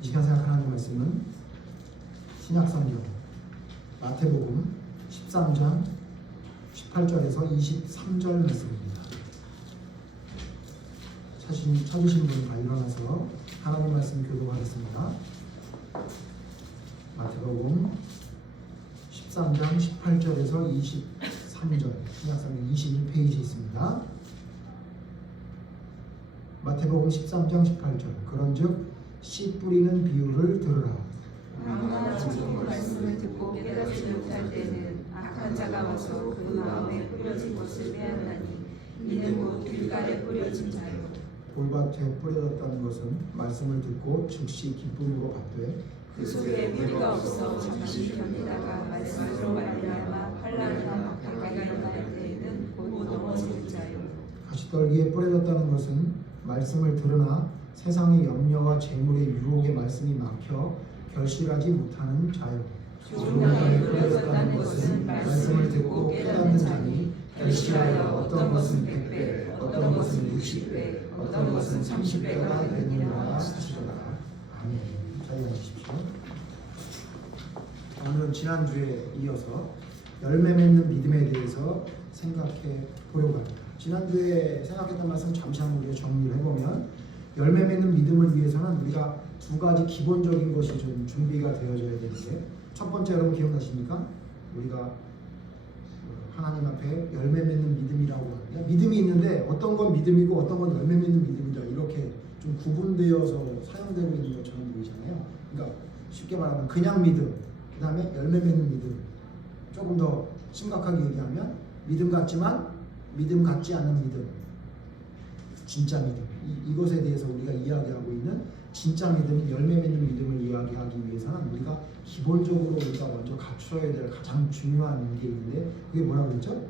이 시간 생각하는 말씀은 신약성경 마태복음 13장 18절에서 23절 말씀입니다. 찾으신 분 다 일어나서 하나님 말씀 교독하겠습니다. 마태복음 13장 18절에서 23절 신약성경 21페이지 있습니다. 마태복음 13장 18절 그런즉 씨 뿌리는 비유를 들으라. 아무나 주님 말씀을 듣고 깨닫지 못할 때는 악한 자가 와서 그 마음에 뿌려진 것을 빼앗나니 이는 곧 길가에 뿌려진 자요. 돌밭에 뿌려졌다는 것은 말씀을 듣고 즉시 기쁨으로 받되 그 속에 뿌리가 없어 잠시 견디다가 말씀으로 말미암아 환난이나 박해가 임할 때에는 곧 넘어지는 자요. 가시떨기에 뿌려졌다는 것은 말씀을 들으나 세상의 염려와 재물의 유혹의 말씀이 막혀 결실하지 못하는 자요. 좋은 땅에 뿌려졌다는 것은 말씀을 듣고 깨닫는 자니 결실하여 어떤 것은 100배, 어떤 것은 60배, 어떤 것은 30배가 되느니라 하시더라. 아멘. 자리에 앉으십시오. 오늘은 지난주에 이어서 열매 맺는 믿음에 대해서 생각해 보려고 합니다. 지난주에 생각했던 말씀 잠시 한번 우리가 정리를 해보면 열매 맺는 믿음을 위해서는 우리가 두 가지 기본적인 것이 좀 준비가 되어져야 되는데, 첫 번째 여러분 기억나십니까? 우리가 하나님 앞에 열매 맺는 믿음이라고 합니다. 믿음이 있는데 어떤 건 믿음이고 어떤 건 열매 맺는 믿음이다, 이렇게 좀 구분되어서 사용되고 있는 것처럼 보이잖아요. 그러니까 쉽게 말하면 그냥 믿음, 그 다음에 열매 맺는 믿음. 조금 더 심각하게 얘기하면 믿음 같지만 믿음 같지 않은 믿음, 진짜 믿음. 이것에 대해서 우리가 이야기하고 있는 진짜 믿음이 열매 맺는 믿음을 이야기하기 위해서는 우리가 기본적으로 우리가 먼저 갖춰야 될 가장 중요한 게 있는데, 그게 뭐라고 그랬죠?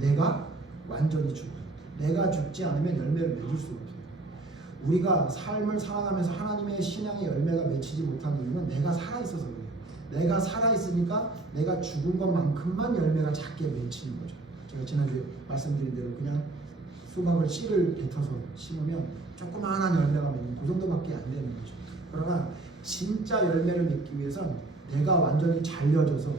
내가 완전히 죽고, 내가 죽지 않으면 열매를 맺을 수가 없어요. 우리가 삶을 살아가면서 하나님의 신앙의 열매가 맺히지 못한 이유는 내가 살아있어서 그래요. 내가 살아있으니까 내가 죽은 것만큼만 열매가 작게 맺히는 거죠. 제가 지난주에 말씀드린 대로 그냥 수박을 씨를 뱉어서 심으면 조그마한 열매가 맺는 그 정도밖에 안 되는 거죠. 그러나 진짜 열매를 맺기 위해선 내가 완전히 잘려져서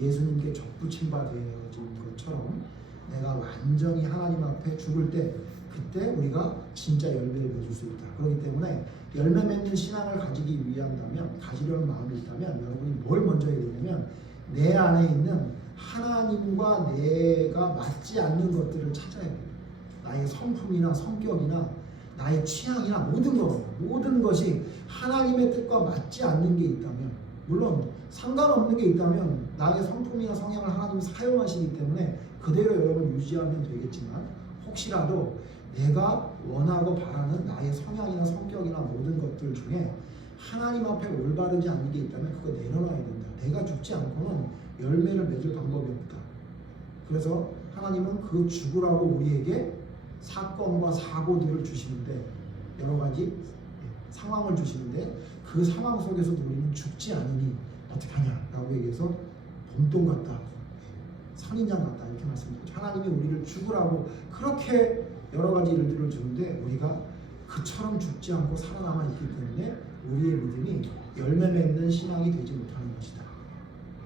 예수님께 접붙임 바 되어진 것처럼 내가 완전히 하나님 앞에 죽을 때, 그때 우리가 진짜 열매를 맺을 수 있다. 그렇기 때문에 열매 맺는 신앙을 가지려는 마음이 있다면 여러분이 뭘 먼저 해야 되냐면 내 안에 있는 하나님과 내가 맞지 않는 것들을 찾아야 돼요. 나의 성품이나 성격이나 나의 취향이나 모든 것이 하나님의 뜻과 맞지 않는 게 있다면, 물론 상관없는 게 있다면 나의 성품이나 성향을 하나님이 사용하시기 때문에 그대로 여러분 유지하면 되겠지만, 혹시라도 내가 원하고 바라는 나의 성향이나 성격이나 모든 것들 중에 하나님 앞에 올바르지 않는 게 있다면 그거 내려놔야 된다. 내가 죽지 않고는 열매를 맺을 방법이 없다. 그래서 하나님은 그 죽으라고 우리에게 사건과 사고들을 주시는데, 여러 가지 상황을 주시는데, 그 상황 속에서도 우리는 죽지 않으니 어떻게 하냐라고 얘기해서 봄동 같다, 선인장 같다, 이렇게 말씀드렸죠. 하나님이 우리를 죽으라고 그렇게 여러 가지 일들을 주는데 우리가 그처럼 죽지 않고 살아남아 있기 때문에 우리의 믿음이 열매 맺는 신앙이 되지 못하는 것이다.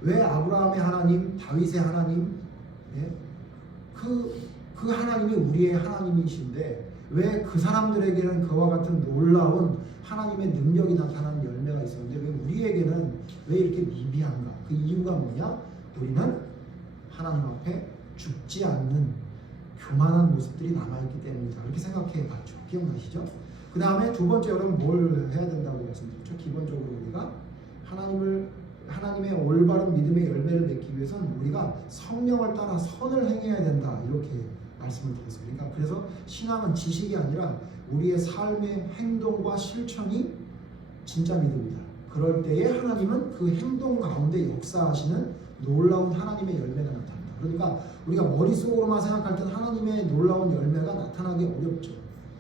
왜 아브라함의 하나님, 다윗의 하나님, 그 하나님이 우리의 하나님이신데 왜 그 사람들에게는 그와 같은 놀라운 하나님의 능력이 나타나는 열매가 있었는데 왜 우리에게는 왜 이렇게 미비한가? 그 이유가 뭐냐? 우리는 하나님 앞에 죽지 않는 교만한 모습들이 남아있기 때문이다. 그렇게 생각해 봤죠. 기억나시죠? 그 다음에 두 번째, 여러분 뭘 해야 된다고 말씀드렸죠? 기본적으로 우리가 하나님의 올바른 믿음의 열매를 맺기 위해서는 우리가 성령을 따라 선을 행해야 된다, 이렇게 말씀을 드렸어요. 그러니까 그래서 신앙은 지식이 아니라 우리의 삶의 행동과 실천이 진짜 믿음이다. 그럴 때에 하나님은 그 행동 가운데 역사하시는 놀라운 하나님의 열매가 나타난다. 그러니까 우리가 머릿속으로만 생각할 때는 하나님의 놀라운 열매가 나타나기 어렵죠.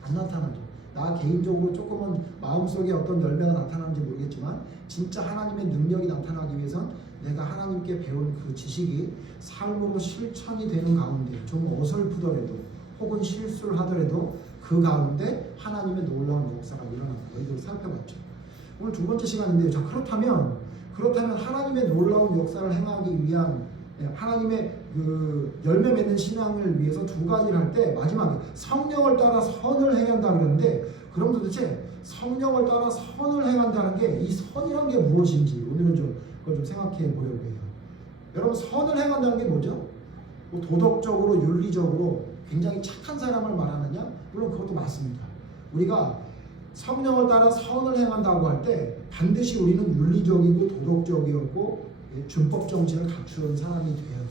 안 나타나죠. 나 개인적으로 조금은 마음속에 어떤 열매가 나타나는지 모르겠지만 진짜 하나님의 능력이 나타나기 위해선 내가 하나님께 배운 그 지식이 삶으로 실천이 되는 가운데, 좀 어설프더라도 혹은 실수를 하더라도 그 가운데 하나님의 놀라운 역사가 일어난다. 이걸 살펴봤죠. 오늘 두 번째 시간인데요. 자, 그렇다면 하나님의 놀라운 역사를 행하기 위한 하나님의 그 열매 맺는 신앙을 위해서 두 가지를 할 때 마지막에 성령을 따라 선을 행한다 그러는데, 그럼 도대체 성령을 따라 선을 행한다는 게 이 선이란 게 무엇인지 오늘은 그걸 좀 생각해 보려고 해요. 여러분, 선을 행한다는 게 뭐죠? 뭐 도덕적으로 윤리적으로 굉장히 착한 사람을 말하느냐? 물론 그것도 맞습니다. 우리가 성령을 따라 선을 행한다고 할 때 반드시 우리는 윤리적이고 도덕적이었고 준법 정신을 갖추는 사람이 되어야 돼요.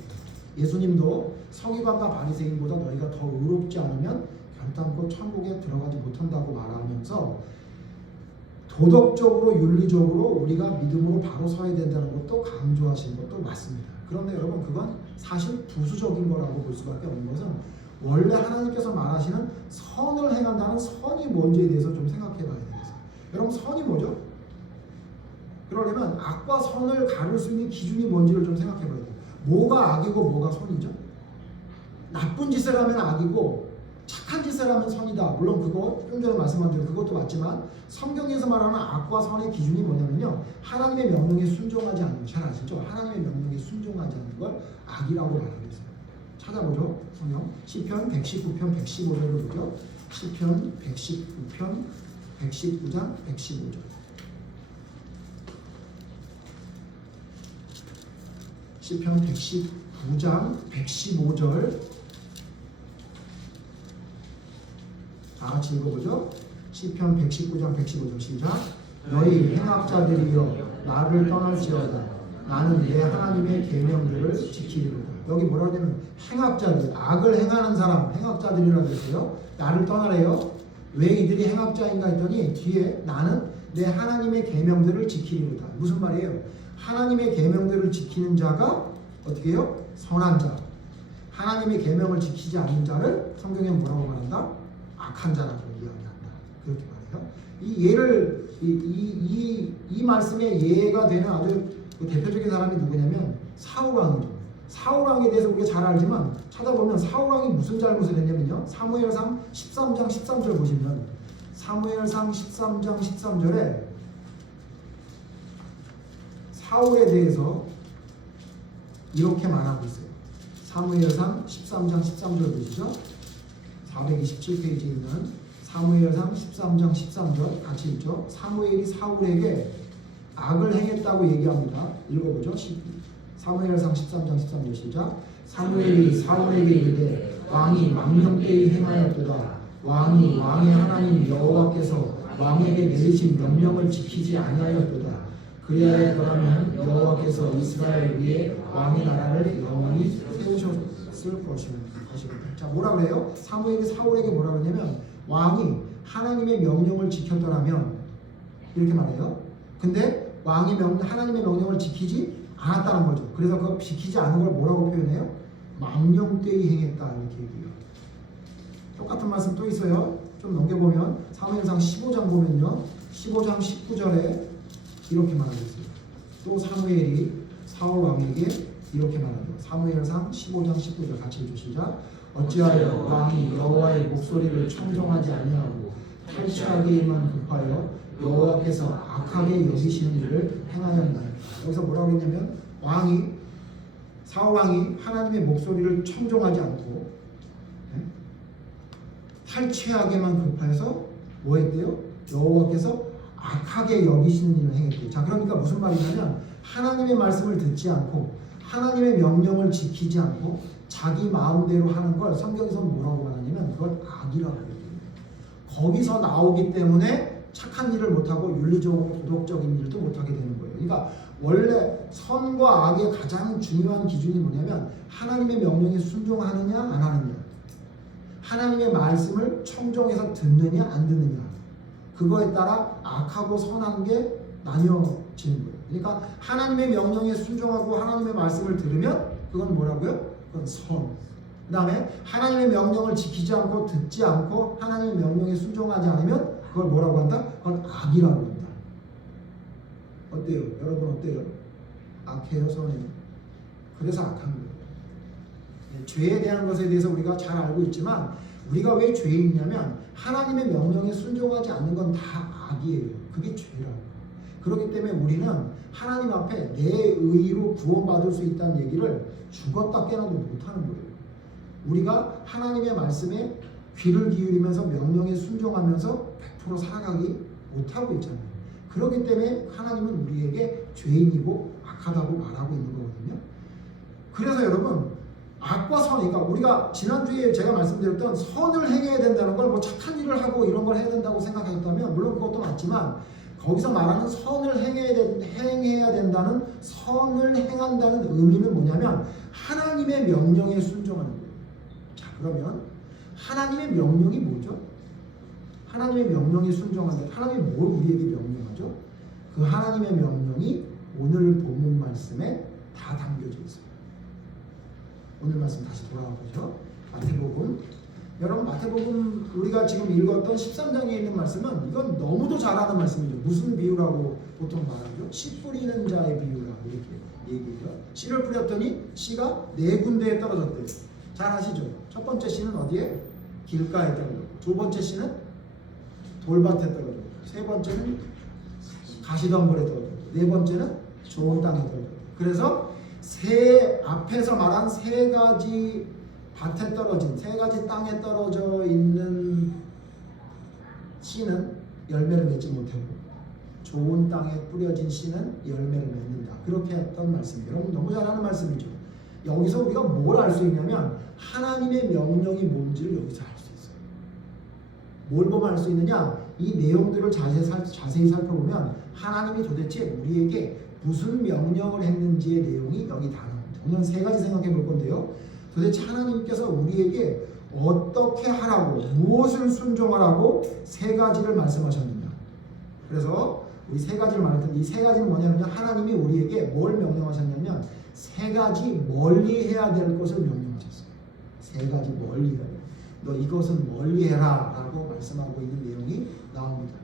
예수님도 서기관과 바리새인보다 너희가 더 의롭지 않으면 결단코 천국에 들어가지 못한다고 말하면서 도덕적으로 윤리적으로 우리가 믿음으로 바로 서야 된다는 것도 강조하신 것도 맞습니다. 그런데 여러분, 그건 사실 부수적인 거라고 볼 수밖에 없는 것은 원래 하나님께서 말하시는 선을 행한다는 선이 뭔지에 대해서 좀 생각해 봐야 되겠어요. 여러분, 선이 뭐죠? 그러려면 악과 선을 가를 수 있는 기준이 뭔지를 좀 생각해 봐야 돼요. 뭐가 악이고 뭐가 선이죠? 나쁜 짓을 하면 악이고 착한 짓을 하면 선이다. 물론 그거 좀 전에 말씀한 대로 그것도 맞지만 성경에서 말하는 악과 선의 기준이 뭐냐면요, 하나님의 명령에 순종하지 않는 거. 잘 아시죠? 하나님의 명령에 순종하지 않는 걸 악이라고 말하고 있어요. 찾아보죠. 성경 시편 119편 115절을 보죠. 시편 119편 119장 115절. 시편 119장 115절 다 같이 읽어보죠. 시편 119장 115절 시작. 너희 행악자들이여 나를 떠날지어다. 나는 내 하나님의 계명들을 지키리로다. 여기 뭐라고 하냐면 행악자들, 악을 행하는 사람, 행악자들이라고 했어요. 나를 떠나래요. 왜 이들이 행악자인가 했더니 뒤에 나는 내 하나님의 계명들을 지키리로다. 무슨 말이에요? 하나님의 계명들을 지키는 자가 어떻게 해요? 선한 자. 하나님의 계명을 지키지 않는 자를 성경에 뭐라고 말한다? 악한 자라고 이야기한다. 그렇게 말해요. 이 예를 이 말씀에 예가 되는 아주 대표적인 사람이 누구냐면 사울왕이죠. 사울왕에 대해서 우리가 잘 알지만 찾아보면 사울왕이 무슨 잘못을 했냐면요, 사무엘상 13장 13절 보시면 사무엘상 13장 13절에 사울에 대해서 이렇게 말하고 있어요. 사무엘상 13장 13절 보시죠. 427페이지에 있는 사무엘상 13장 13절 같이 읽죠. 사무엘이 사울에게 악을 행했다고 얘기합니다. 읽어보죠. 사무엘상 13장 13절 시작. 사무엘이 사울에게 이르되 왕이 망령되이 행하였도다. 왕이 왕의 하나님 여호와께서 왕에게 내리신 명령을 지키지 아니하였도다. 그리하여 그러면 여호와께서 이스라엘 위에 왕의 나라를 영원히 세우셨을 것입니다. 자, 뭐라 그래요? 사무엘이 사울에게 뭐라 그러냐면 왕이 하나님의 명령을 지켰더라면 이렇게 말해요. 근데 왕이 하나님의 명령을 지키지 않았다는 거죠. 그래서 그 지키지 않은 걸 뭐라고 표현해요? 망령되이 행했다 이렇게 얘기해요. 똑같은 말씀 또 있어요. 좀 넘겨보면 사무엘상 15장 보면요, 15장 19절에 이렇게 말하고 있어요. 또 사무엘이 사울 왕에게 이렇게 말하죠. 사무엘상 15장 19절 같이 읽으시자. 어찌하여 왕이 여호와의 목소리를 청종하지 아니하고 탈취하기에만 급하여 여호와께서 악하게 여기시는 일을 행하였나요? 여기서 뭐라고 했냐면 사울 왕이 하나님의 목소리를 청종하지 않고 탈취하게만 급해서 뭐 했대요? 여호와께서 악하게 여기시는 일을 행했대요. 자, 그러니까 무슨 말이냐면 하나님의 말씀을 듣지 않고 하나님의 명령을 지키지 않고 자기 마음대로 하는 걸 성경에서 뭐라고 말하냐면 그걸 악이라고 해요. 거기서 나오기 때문에 착한 일을 못하고 윤리적으로 도덕적인 일도 못하게 되는 거예요. 그러니까 원래 선과 악의 가장 중요한 기준이 뭐냐면 하나님의 명령에 순종하느냐 안 하느냐, 하나님의 말씀을 청종해서 듣느냐 안 듣느냐, 그거에 따라 악하고 선한 게 나뉘어지는 거예요. 그러니까 하나님의 명령에 순종하고 하나님의 말씀을 들으면 그건 뭐라고요? 그건 선. 그 다음에 하나님의 명령을 지키지 않고 듣지 않고 하나님의 명령에 순종하지 않으면 그걸 뭐라고 한다? 그건 악이라고 한다. 어때요? 여러분 어때요? 악해요? 선해요? 그래서 악한 거예요. 죄에 대한 것에 대해서 우리가 잘 알고 있지만 우리가 왜 죄인이냐면 하나님의 명령에 순종하지 않는 건 다 악이에요. 그게 죄라고. 그렇기 때문에 우리는 하나님 앞에 내 의로 구원받을 수 있다는 얘기를 죽었다 깨어나도 못하는 거예요. 우리가 하나님의 말씀에 귀를 기울이면서 명령에 순종하면서 100% 살아가기 못하고 있잖아요. 그렇기 때문에 하나님은 우리에게 죄인이고 악하다고 말하고 있는 거거든요. 그래서 여러분, 악과 선, 그러니까 우리가 지난주에 제가 말씀드렸던 선을 행해야 된다는 걸 뭐 착한 일을 하고 이런 걸 해야 된다고 생각하셨다면 물론 그것도 맞지만, 거기서 말하는 선을 행해야 된다는, 선을 행한다는 의미는 뭐냐면 하나님의 명령에 순종하는 거예요. 자, 그러면 하나님의 명령이 뭐죠? 하나님의 명령에 순종하는, 하나님이 뭘 우리에게 명령하죠? 그 하나님의 명령이 오늘 본문 말씀에 다 담겨져 있어요. 오늘 말씀 다시 돌아가 보죠. 마태복음. 여러분, 마태복음 우리가 지금 읽었던 13장에 있는 말씀은 이건 너무도 잘 아는 말씀이죠. 무슨 비유라고 보통 말하죠? 씨 뿌리는 자의 비유라고 이렇게 얘기해요. 씨를 뿌렸더니 씨가 4군데에 떨어졌대요. 잘 아시죠? 첫 번째 씨는 어디에? 길가에 떨어졌고, 두 번째 씨는 돌밭에 떨어졌고, 세 번째는 가시덤불에 떨어졌고, 네 번째는 좋은 땅에 떨어졌고. 그래서 앞에서 말한 3가지 밭에 떨어진, 3가지 땅에 떨어져 있는 씨는 열매를 맺지 못하고, 좋은 땅에 뿌려진 씨는 열매를 맺는다. 그렇게 했던 말씀이에요. 여러분, 너무 잘 아는 말씀이죠. 여기서 우리가 뭘 알 수 있냐면 하나님의 명령이 뭔지를 여기서 알 수 있어요. 뭘 보면 알 수 있느냐? 이 내용들을 자세히 살펴보면 하나님이 도대체 우리에게 무슨 명령을 했는지의 내용이 여기 다 나옵니다. 오늘 3가지 생각해 볼 건데요. 도대체 하나님께서 우리에게 어떻게 하라고, 무엇을 순종하라고 3가지를 말씀하셨느냐. 그래서 우리 3가지를 말할 텐데, 이 3가지는 뭐냐면 하나님이 우리에게 뭘 명령하셨냐면 3가지 멀리 해야 될 것을 명령하셨어요. 3가지 멀리 해야 돼. 너 이것은 멀리 해라 라고 말씀하고 있는 내용이 나옵니다.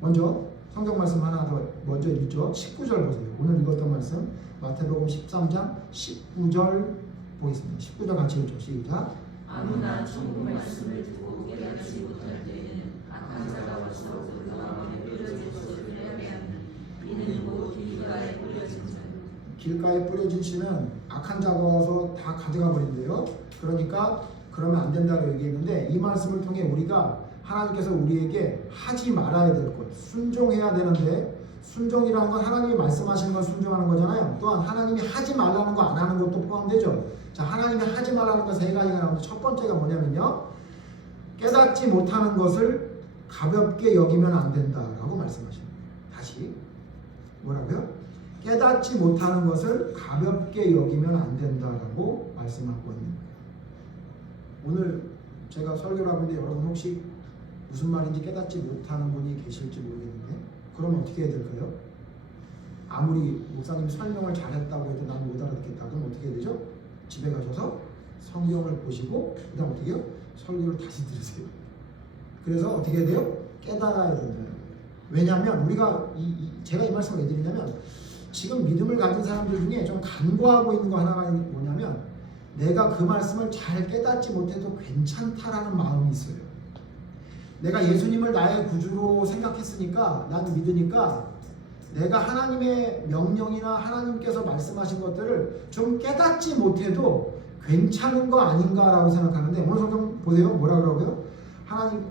먼저 성경 말씀 하나 더 먼저 읽죠. 19절 보세요. 오늘 읽었던 말씀 마태복음 13장 19절 보겠습니다. 19절 같이 읽죠. 시작. 아무나 정부 말씀을 듣고 깨닫지 못할 때에는 악한 자가 와서 그 마음에 뿌려진 것을 빼앗는 이는 곧 길가에 뿌려진 자. 길가에 뿌려진 씨는 악한 자가 와서 다 가져가 버린대요. 그러니까 그러면 안 된다고 얘기했는데, 이 말씀을 통해 우리가 하나님께서 우리에게 하지 말아야 될 것, 순종해야 되는데, 순종이라는 건 하나님이 말씀하시는 걸 순종하는 거잖아요. 또한 하나님이 하지 말라는 거 안 하는 것도 포함되죠. 자, 하나님이 하지 말라는 거 3가지가 나오는데, 첫 번째가 뭐냐면요, 깨닫지 못하는 것을 가볍게 여기면 안 된다라고 말씀하십니다. 다시 뭐라고요? 깨닫지 못하는 것을 가볍게 여기면 안 된다라고 말씀하고 있는 거예요. 오늘 제가 설교를 하는데 여러분 혹시 무슨 말인지 깨닫지 못하는 분이 계실지 모르겠는데, 그러면 어떻게 해야 될까요? 아무리 목사님이 설명을 잘했다고 해도 나는 못 알아듣겠다. 그럼 어떻게 해야 되죠? 집에 가셔서 성경을 보시고 그 다음 어떻게 해요? 설교를 다시 들으세요. 그래서 어떻게 해야 돼요? 깨달아야 된다. 왜냐하면 우리가 제가 이 말씀을 왜 드리냐면, 지금 믿음을 가진 사람들 중에 좀 간과하고 있는 거 하나가 뭐냐면, 내가 그 말씀을 잘 깨닫지 못해도 괜찮다라는 마음이 있어요. 내가 예수님을 나의 구주로 생각했으니까, 난 믿으니까 내가 하나님의 명령이나 하나님께서 말씀하신 것들을 좀 깨닫지 못해도 괜찮은 거 아닌가라고 생각하는데, 오늘 성경 보세요. 뭐라 그러고요? 하나님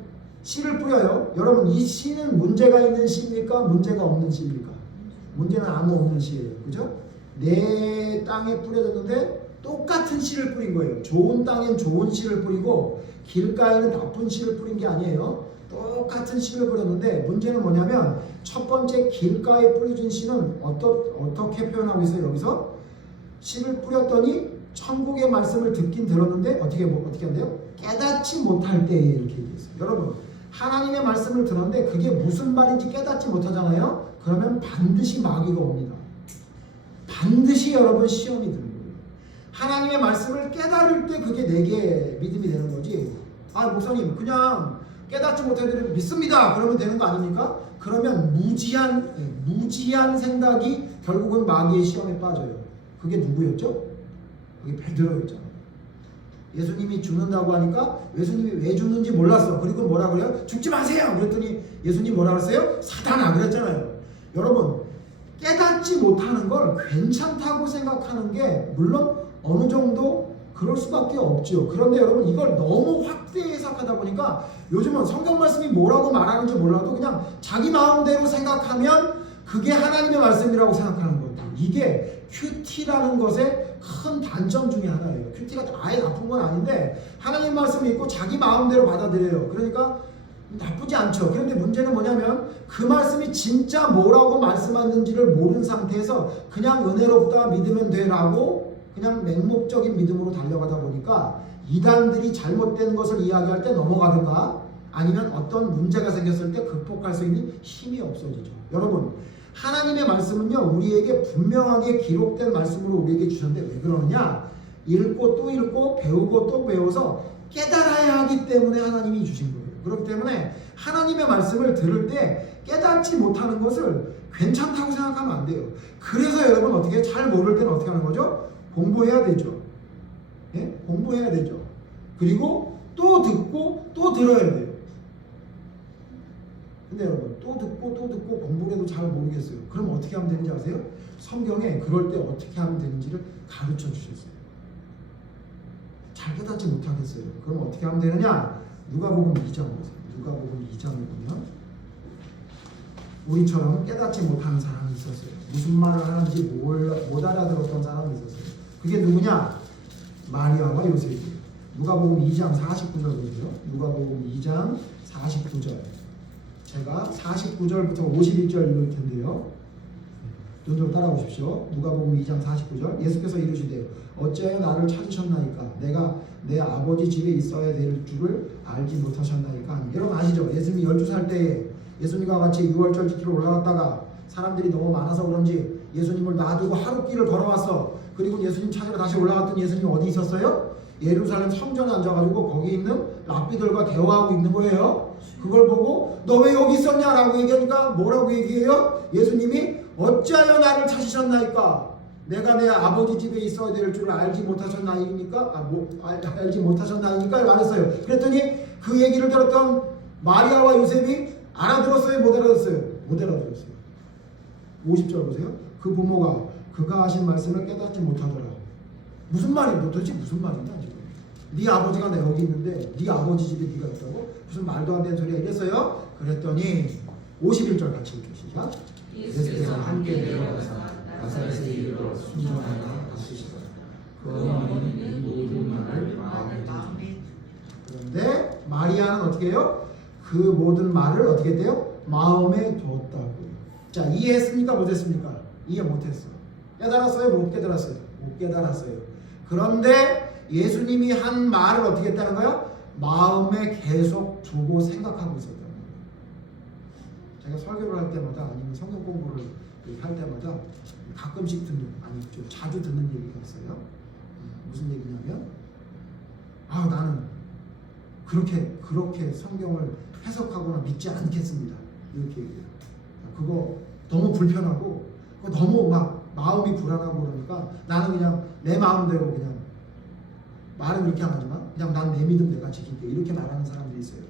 씨를 뿌려요. 여러분, 이 씨는 문제가 있는 씨입니까? 문제가 없는 씨입니까? 문제는 아무 없는 씨예요. 그죠? 내 땅에 뿌려졌는데 똑같은 씨를 뿌린 거예요. 좋은 땅엔 좋은 씨를 뿌리고 길가에는 나쁜 씨를 뿌린 게 아니에요. 똑같은 씨를 뿌렸는데, 문제는 뭐냐면 첫 번째 길가에 뿌려진 씨는 어떻게 표현하고 있어요? 여기서 씨를 뿌렸더니 천국의 말씀을 듣긴 들었는데 어떻게 한대요? 깨닫지 못할 때에 이렇게 얘기했어요. 여러분, 하나님의 말씀을 들었는데 그게 무슨 말인지 깨닫지 못하잖아요. 그러면 반드시 마귀가 옵니다. 반드시 여러분 시험이 드는 거예요. 하나님의 말씀을 깨달을 때 그게 내게 믿음이 되는 거지. 아, 목사님 그냥 깨닫지 못해도 믿습니다 그러면 되는 거 아닙니까? 그러면 무지한 생각이 결국은 마귀의 시험에 빠져요. 그게 누구였죠? 그게 베드로였잖아요. 예수님이 죽는다고 하니까 예수님이 왜 죽는지 몰랐어. 그리고 뭐라 그래요? 죽지 마세요. 그랬더니 예수님 뭐라 그랬어요? 사단아 그랬잖아요. 여러분 깨닫지 못하는 걸 괜찮다고 생각하는 게 물론 어느 정도 그럴 수밖에 없죠. 그런데 여러분 이걸 너무 확대 해석하다 보니까 요즘은 성경 말씀이 뭐라고 말하는지 몰라도 그냥 자기 마음대로 생각하면 그게 하나님의 말씀이라고 생각하는 거예요. 이게 큐티라는 것의 큰 단점 중에 하나예요. 큐티가 아예 나쁜 건 아닌데 하나님 말씀을 읽고 자기 마음대로 받아들여요. 그러니까 나쁘지 않죠. 그런데 문제는 뭐냐면 그 말씀이 진짜 뭐라고 말씀하는지를 모르는 상태에서 그냥 은혜롭다 믿으면 되라고 그냥 맹목적인 믿음으로 달려가다 보니까 이단들이 잘못된 것을 이야기할 때 넘어가든가 아니면 어떤 문제가 생겼을 때 극복할 수 있는 힘이 없어지죠. 여러분 하나님의 말씀은요 우리에게 분명하게 기록된 말씀으로 우리에게 주셨는데 왜 그러느냐? 읽고 또 읽고 배우고 또 배워서 깨달아야 하기 때문에 하나님이 주신 거예요. 그렇기 때문에 하나님의 말씀을 들을 때 깨닫지 못하는 것을 괜찮다고 생각하면 안 돼요. 그래서 여러분 어떻게 잘 모를 때는 어떻게 하는 거죠? 공부해야 되죠. 예? 공부해야 되죠. 그리고 또 듣고 또 들어야 돼요. 근데 여러분 또 듣고 공부를 해도 잘 모르겠어요. 그럼 어떻게 하면 되는지 아세요? 성경에 그럴 때 어떻게 하면 되는지를 가르쳐 주셨어요. 잘 깨닫지 못하겠어요. 그럼 어떻게 하면 되느냐? 누가복음 2장 보세요. 누가복음 2장에 보면 우리처럼 깨닫지 못하는 사람이 있었어요. 무슨 말을 하는지 못 알아들었던 사람이 있었어요. 그게 누구냐? 마리아와 요셉이에요. 누가복음 2장 49절 보세요. 누가복음 2장 49절. 제가 49절부터 51절 읽을 텐데요. 눈 좀 따라오십시오. 누가복음 2장 49절. 예수께서 이르시되 어찌하여 나를 찾으셨나이까? 내가 내 아버지 집에 있어야 될 줄을 알지 못하셨나이까? 여러분 아시죠? 예수님이 12살 때에 예수님과 같이 6월절 지키러 올라갔다가 사람들이 너무 많아서 그런지 예수님을 놔두고 하루 길을 걸어왔어. 그리고 예수님 찾으러 다시 올라갔던 예수님이 어디 있었어요? 예루살렘 성전에 앉아가지고 거기 있는 랍비들과 대화하고 있는 거예요. 그걸 보고 너 왜 여기 있었냐라고 얘기하니까 뭐라고 얘기해요? 예수님이 어찌하여 나를 찾으셨나이까? 내가 내 아버지 집에 있어야 될 줄을 알지 못하셨나이니까? 알지 못하셨나이니까 말했어요. 그랬더니 그 얘기를 들었던 마리아와 요셉이 알아들었어요? 못 알아들었어요? 못 알아들었어요. 50절 보세요. 그 부모가 그가 하신 말씀을 깨닫지 못하더라. 무슨 말이야? 도대체 무슨 말이냐 지금? 네 아버지가 내 여기 있는데 네 아버지 집에 네가 있다고? 무슨 말도 안 되는 소리야 이랬어요? 그랬더니 51절 같이 읽죠. 시작. 예수께서 함께 내려가사 나사렛에 이르러 순종하여 가시더라. 그 어머니는 이 모든 말을 마음에 그런데 마리아는 어떻게 해요? 그 모든 말을 어떻게 했대요? 마음에 두었다고요. 자, 이해했습니까? 못했습니까? 이해 못했어. 깨달았어요? 못 깨달았어요? 못 깨달았어요. 그런데 예수님이 한 말을 어떻게 했다는 거예요? 마음에 계속 두고 생각하고 있었다는 거예요. 제가 설교를 할 때마다 아니면 성경 공부를 할 때마다 가끔씩 듣는, 아니 좀 자주 듣는 얘기가 있어요. 무슨 얘기냐면 나는 그렇게 성경을 해석하거나 믿지 않겠습니다. 이렇게 얘기해요. 그거 너무 불편하고 그거 너무 막 마음이 불안하고 그러니까 나는 그냥 내 마음대로 그냥 말은 그렇게 안 하지만 그냥 난 내 믿음 내가 지킬게 이렇게 말하는 사람들이 있어요.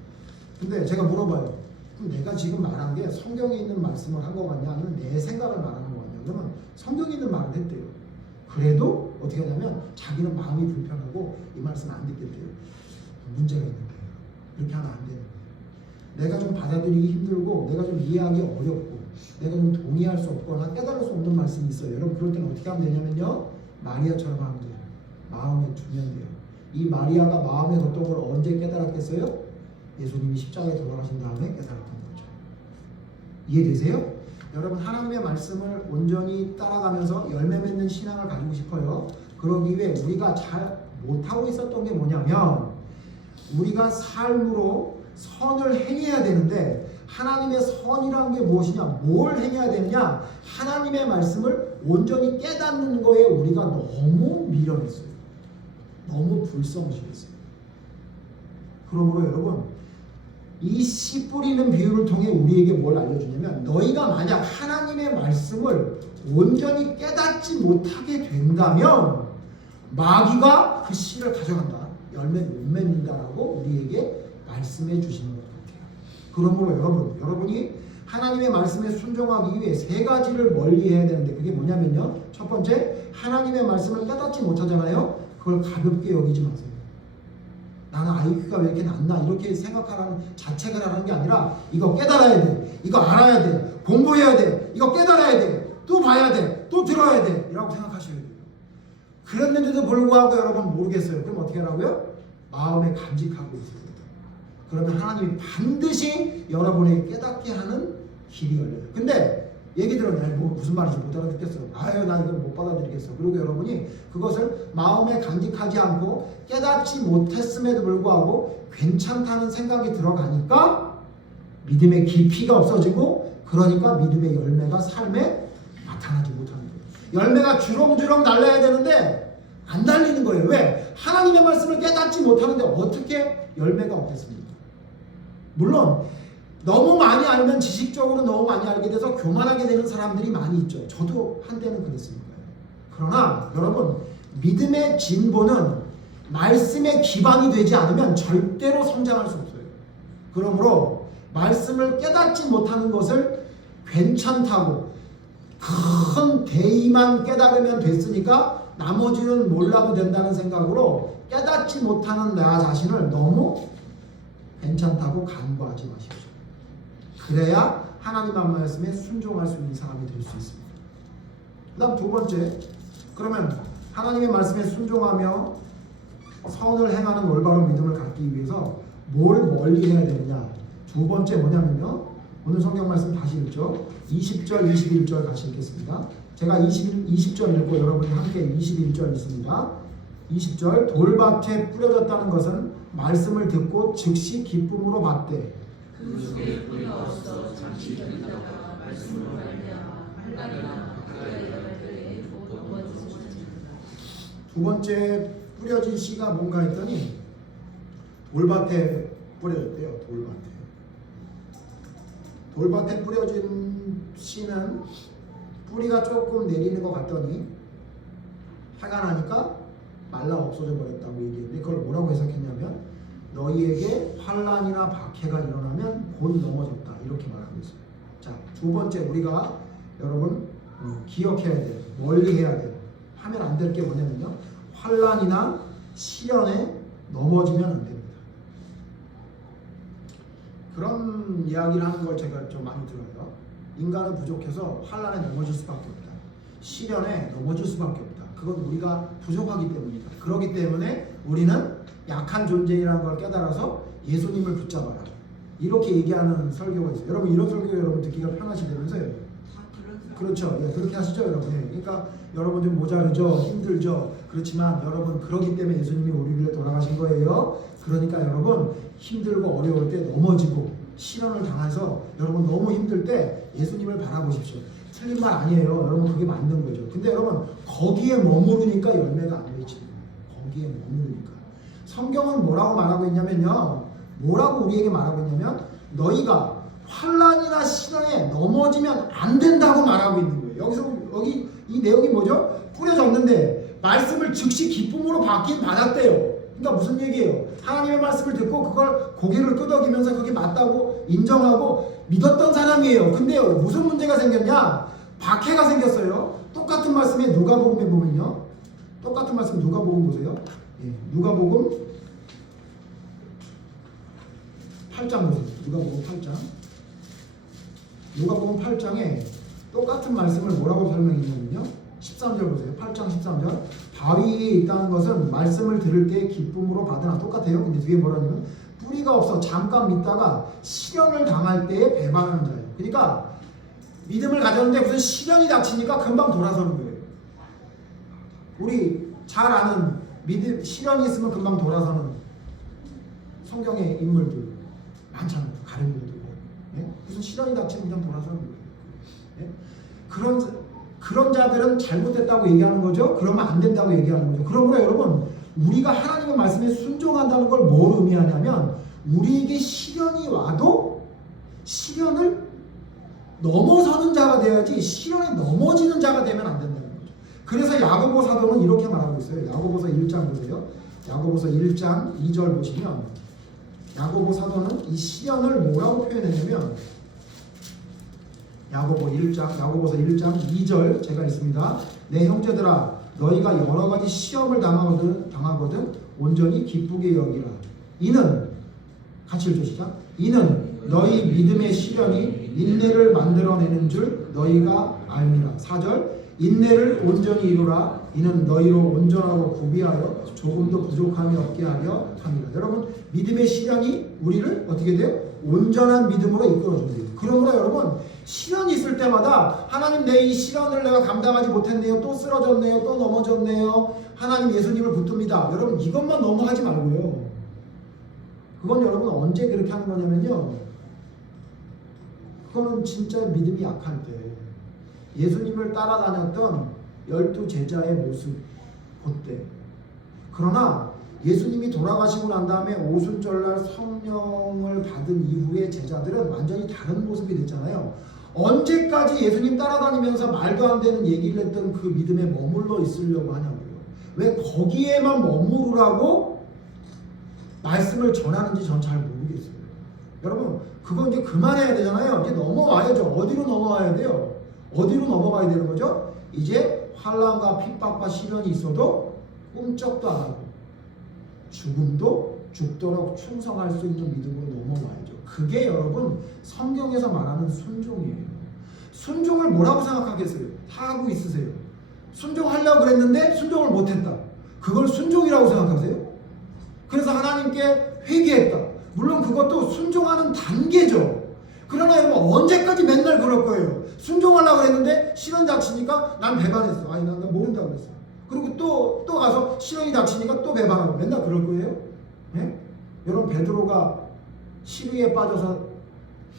근데 제가 물어봐요. 그럼 내가 지금 말한 게 성경에 있는 말씀을 한 거 같냐 아니면 내 생각을 말하는 거 같냐? 그러면 성경에 있는 말을 했대요. 그래도 어떻게 하냐면 자기는 마음이 불편하고 이 말씀 안 듣겠대요. 문제가 있는 거예요. 그렇게 하면 안 되는 거예요. 내가 좀 받아들이기 힘들고 내가 좀 이해하기 어렵고 내가 좀 동의할 수 없거나 깨달을 수 없는 말씀이 있어요. 여러분 그럴 때는 어떻게 하면 되냐면요. 마리아처럼 하면 돼요. 마음에 두면 돼요. 이 마리아가 마음에 뒀던 걸 언제 깨달았겠어요? 예수님이 십자가에 돌아가신 다음에 깨달았던 거죠. 이해되세요? 여러분 하나님의 말씀을 온전히 따라가면서 열매 맺는 신앙을 가지고 싶어요. 그러기 위해 우리가 잘 못하고 있었던 게 뭐냐면 우리가 삶으로 선을 행해야 되는데 하나님의 선이라는 게 무엇이냐? 뭘 행해야 되느냐? 하나님의 말씀을 온전히 깨닫는 거에 우리가 너무 미련했어요. 너무 불성실했어요. 그러므로 여러분 이 씨 뿌리는 비유를 통해 우리에게 뭘 알려주냐면 너희가 만약 하나님의 말씀을 온전히 깨닫지 못하게 된다면 마귀가 그 씨를 가져간다. 열매 못 맺는다라고 우리에게 말씀해 주시는 것 같아요. 그러므로 여러분이 하나님의 말씀에 순종하기 위해 세 가지를 멀리해야 되는데 그게 뭐냐면요. 첫 번째, 하나님의 말씀을 깨닫지 못하잖아요. 그걸 가볍게 여기지 마세요. 나는 IQ가 왜 이렇게 낮나 이렇게 생각하라는 자책을 하는 게 아니라 이거 깨달아야 돼. 이거 알아야 돼. 공부해야 돼. 이거 깨달아야 돼. 또 봐야 돼. 또 들어야 돼. 이라고 생각하셔야 돼요. 그랬는데도 불구하고 여러분 모르겠어요. 그럼 어떻게 하라고요? 마음에 간직하고 있어요. 그러면 하나님이 반드시 여러분에게 깨닫게 하는 길이 열려요. 근데 얘기 들으면 뭐 무슨 말인지 못 알아듣겠어. 아유 나 이걸 못 받아들이겠어. 그리고 여러분이 그것을 마음에 간직하지 않고 깨닫지 못했음에도 불구하고 괜찮다는 생각이 들어가니까 믿음의 깊이가 없어지고 그러니까 믿음의 열매가 삶에 나타나지 못하는 거예요. 열매가 주렁주렁 날려야 되는데 안 달리는 거예요. 왜? 하나님의 말씀을 깨닫지 못하는데 어떻게 열매가 없겠습니까? 물론 너무 많이 알면 지식적으로 너무 많이 알게 돼서 교만하게 되는 사람들이 많이 있죠. 저도 한때는 그랬으니까요. 그러나 여러분 믿음의 진보는 말씀에 기반이 되지 않으면 절대로 성장할 수 없어요. 그러므로 말씀을 깨닫지 못하는 것을 괜찮다고 큰 대의만 깨달으면 됐으니까 나머지는 몰라도 된다는 생각으로 깨닫지 못하는 나 자신을 너무 괜찮다고 간과하지 마십시오. 그래야 하나님 말씀에 순종할 수 있는 사람이 될 수 있습니다. 그 다음 두 번째, 그러면 하나님의 말씀에 순종하며 선을 행하는 올바른 믿음을 갖기 위해서 뭘 멀리 해야 되느냐. 두 번째 뭐냐면요. 오늘 성경 말씀 다시 읽죠. 20절, 21절 같이 읽겠습니다. 제가 20절 읽고 여러분이 함께 21절 읽습니다. 20절, 돌밭에 뿌려졌다는 것은 말씀을 듣고 즉시 기쁨으로 받되 그 속에 뿌리가 없어 잠시 기다렸다가 말씀으로 말미암아 한날이나 그날이 날 때에 곧 얻어지시리라. 두 번째 뿌려진 씨가 뭔가 했더니 돌밭에 뿌려졌대요. 돌밭에 뿌려진 씨는 뿌리가 조금 내리는 것 같더니 해가 나니까 말라 없어져 버렸다고 얘기했는데 그걸 뭐라고 해석했냐면 너희에게 환난이나 박해가 일어나면 곧 넘어졌다 이렇게 말하고 있어요. 자, 두 번째 우리가 여러분 기억해야 돼요. 멀리 해야 돼요. 하면 안 될 게 뭐냐면요. 환난이나 시련에 넘어지면 안 됩니다. 그런 이야기를 하는 걸 제가 좀 많이 들어요. 인간은 부족해서 환난에 넘어질 수밖에 없다. 시련에 넘어질 수밖에 없다. 그건 우리가 부족하기 때문이다. 그렇기 때문에 우리는 약한 존재라는 걸 깨달아서 예수님을 붙잡아라. 이렇게 얘기하는 설교가 있어요. 여러분 이런 설교 여러분 듣기가 편하시다면서요? 그렇죠. 예, 그렇게 하시죠, 여러분. 예, 그러니까 여러분 좀 모자르죠, 힘들죠. 그렇지만 여러분 그러기 때문에 예수님이 우리를 위해 돌아가신 거예요. 그러니까 여러분 힘들고 어려울 때 넘어지고 시련을 당해서 여러분 너무 힘들 때 예수님을 바라보십시오. 틀린 말 아니에요. 여러분 그게 맞는 거죠. 근데 여러분 거기에 머무르니까 열매가 안 맺히는 거예요. 거기에 머무르니까. 성경은 뭐라고 말하고 있냐면요. 뭐라고 우리에게 말하고 있냐면 너희가 환난이나 시련에 넘어지면 안 된다고 말하고 있는 거예요. 여기 이 내용이 뭐죠? 뿌려졌는데 말씀을 즉시 기쁨으로 받았대요. 그러니까 무슨 얘기예요? 하나님의 말씀을 듣고 그걸 고개를 끄덕이면서 그게 맞다고 인정하고 믿었던 사람이에요. 근데 무슨 문제가 생겼냐? 박해가 생겼어요. 똑같은 말씀에 누가복음에 보면요. 똑같은 말씀 누가복음 보세요. 예, 누가복음 8장 보세요. 누가복음 8장. 누가복음 8장에 똑같은 말씀을 뭐라고 설명했냐면요. 13절 보세요. 8장 13절. 바위에 있다는 것은 말씀을 들을 때 기쁨으로 받으나 똑같아요. 근데 뒤에 뭐라냐면 뿌리가 없어 잠깐 믿다가 시련을 당할 때에 배반하는 자예요. 그러니까 믿음을 가졌는데 무슨 시련이 닥치니까 금방 돌아서는 거예요. 우리 잘 아는 믿음 시련이 있으면 금방 돌아서는 성경의 인물들 많잖아요. 가룟유다도 네? 무슨 시련이 닥치면 그냥 돌아서는 거예요. 네? 그런 자들은 잘못됐다고 얘기하는 거죠. 그러면 안 된다고 얘기하는 거죠. 그러므로 여러분 우리가 하나님의 말씀에 순종한다는 걸 뭘 의미하냐면 우리에게 시련이 와도 시련을 넘어서는 자가 돼야지 시련에 넘어지는 자가 되면 안 된다는 거죠. 그래서 야고보 사도는 이렇게 말하고 있어요. 야고보서 1장 보세요. 야고보서 1장 2절 보시면 야고보 사도는 이 시련을 뭐라고 표현했냐면 야고보서 1장 2절 제가 있습니다. 내 형제들아 너희가 여러 가지 시험을 당하거든 온전히 기쁘게 여기라. 이는 같이 읽으시죠. 이는 너희 믿음의 시련이 인내를 만들어내는 줄 너희가 알미라. 4절 인내를 온전히 이루라. 이는 너희로 온전하고 구비하여 조금도 부족함이 없게 하려 함이라. 여러분 믿음의 시련이 우리를 어떻게 돼요? 온전한 믿음으로 이끌어준대요. 그러므로 여러분 시련이 있을 때마다 하나님 내 이 시련을 내가 감당하지 못했네요. 또 쓰러졌네요. 또 넘어졌네요. 하나님 예수님을 붙듭니다. 여러분 이것만 넘어가지 말고요. 그건 여러분 언제 그렇게 하는 거냐면요. 그거는 진짜 믿음이 약할 때 예수님을 따라다녔던 12 제자의 모습 그때. 그러나 예수님이 돌아가시고 난 다음에 오순절날 성령을 받은 이후에 제자들은 완전히 다른 모습이 됐잖아요. 언제까지 예수님 따라다니면서 말도 안 되는 얘기를 했던 그 믿음에 머물러 있으려고 하냐고요. 왜 거기에만 머무르라고 말씀을 전하는지 전 잘 모르겠어요. 여러분 그거 이제 그만해야 되잖아요. 이제 넘어와야죠. 어디로 넘어와야 돼요? 어디로 넘어가야 되는 거죠? 이제 환난과 핍박과 시련이 있어도 꿈쩍도 안 하고 죽음도 죽도록 충성할 수 있는 믿음으로 넘어와야죠. 그게 여러분 성경에서 말하는 순종이에요. 순종을 뭐라고 생각하겠어요? 하고 있으세요. 순종하려고 그랬는데 순종을 못했다. 그걸 순종이라고 생각하세요? 그래서 하나님께 회개했다. 물론 그것도 순종하는 단계죠. 그러나 여러분 언제까지 맨날 그럴 거예요? 순종하려고 그랬는데 시련 닥치니까 난 배반했어. 아니 난 모른다고 그랬어. 그리고 또 가서 시련이 닥치니까 또 배반하고 맨날 그럴 거예요? 네? 여러분 베드로가 시위에 빠져서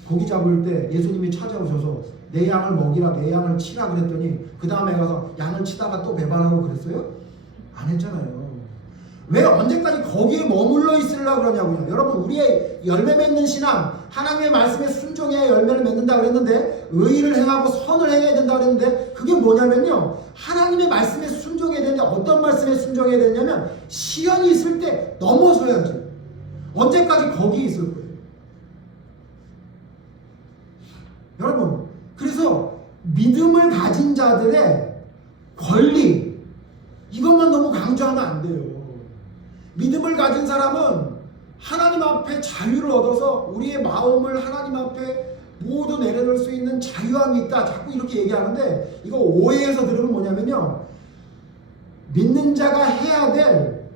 고기 잡을 때 예수님이 찾아오셔서 내 양을 먹이라 내 양을 치라 그랬더니 그 다음에 가서 양을 치다가 또 배반하고 그랬어요? 안 했잖아요. 왜 언제까지 거기에 머물러 있으려고 그러냐고요. 여러분 우리의 열매 맺는 신앙 하나님의 말씀에 순종해야 열매를 맺는다 그랬는데 의를 행하고 선을 행해야 된다 그랬는데 그게 뭐냐면요. 하나님의 말씀에 순종해야 되는데 어떤 말씀에 순종해야 되냐면 시련이 있을 때 넘어서야지. 언제까지 거기에 있을 거예요. 여러분 그래서 믿음을 가진 자들의 권리 이것만 너무 강조하면 안 돼요. 믿음을 가진 사람은 하나님 앞에 자유를 얻어서 우리의 마음을 하나님 앞에 모두 내려놓을 수 있는 자유함이 있다. 자꾸 이렇게 얘기하는데 이거 오해해서 들으면 뭐냐면요. 믿는 자가 해야 될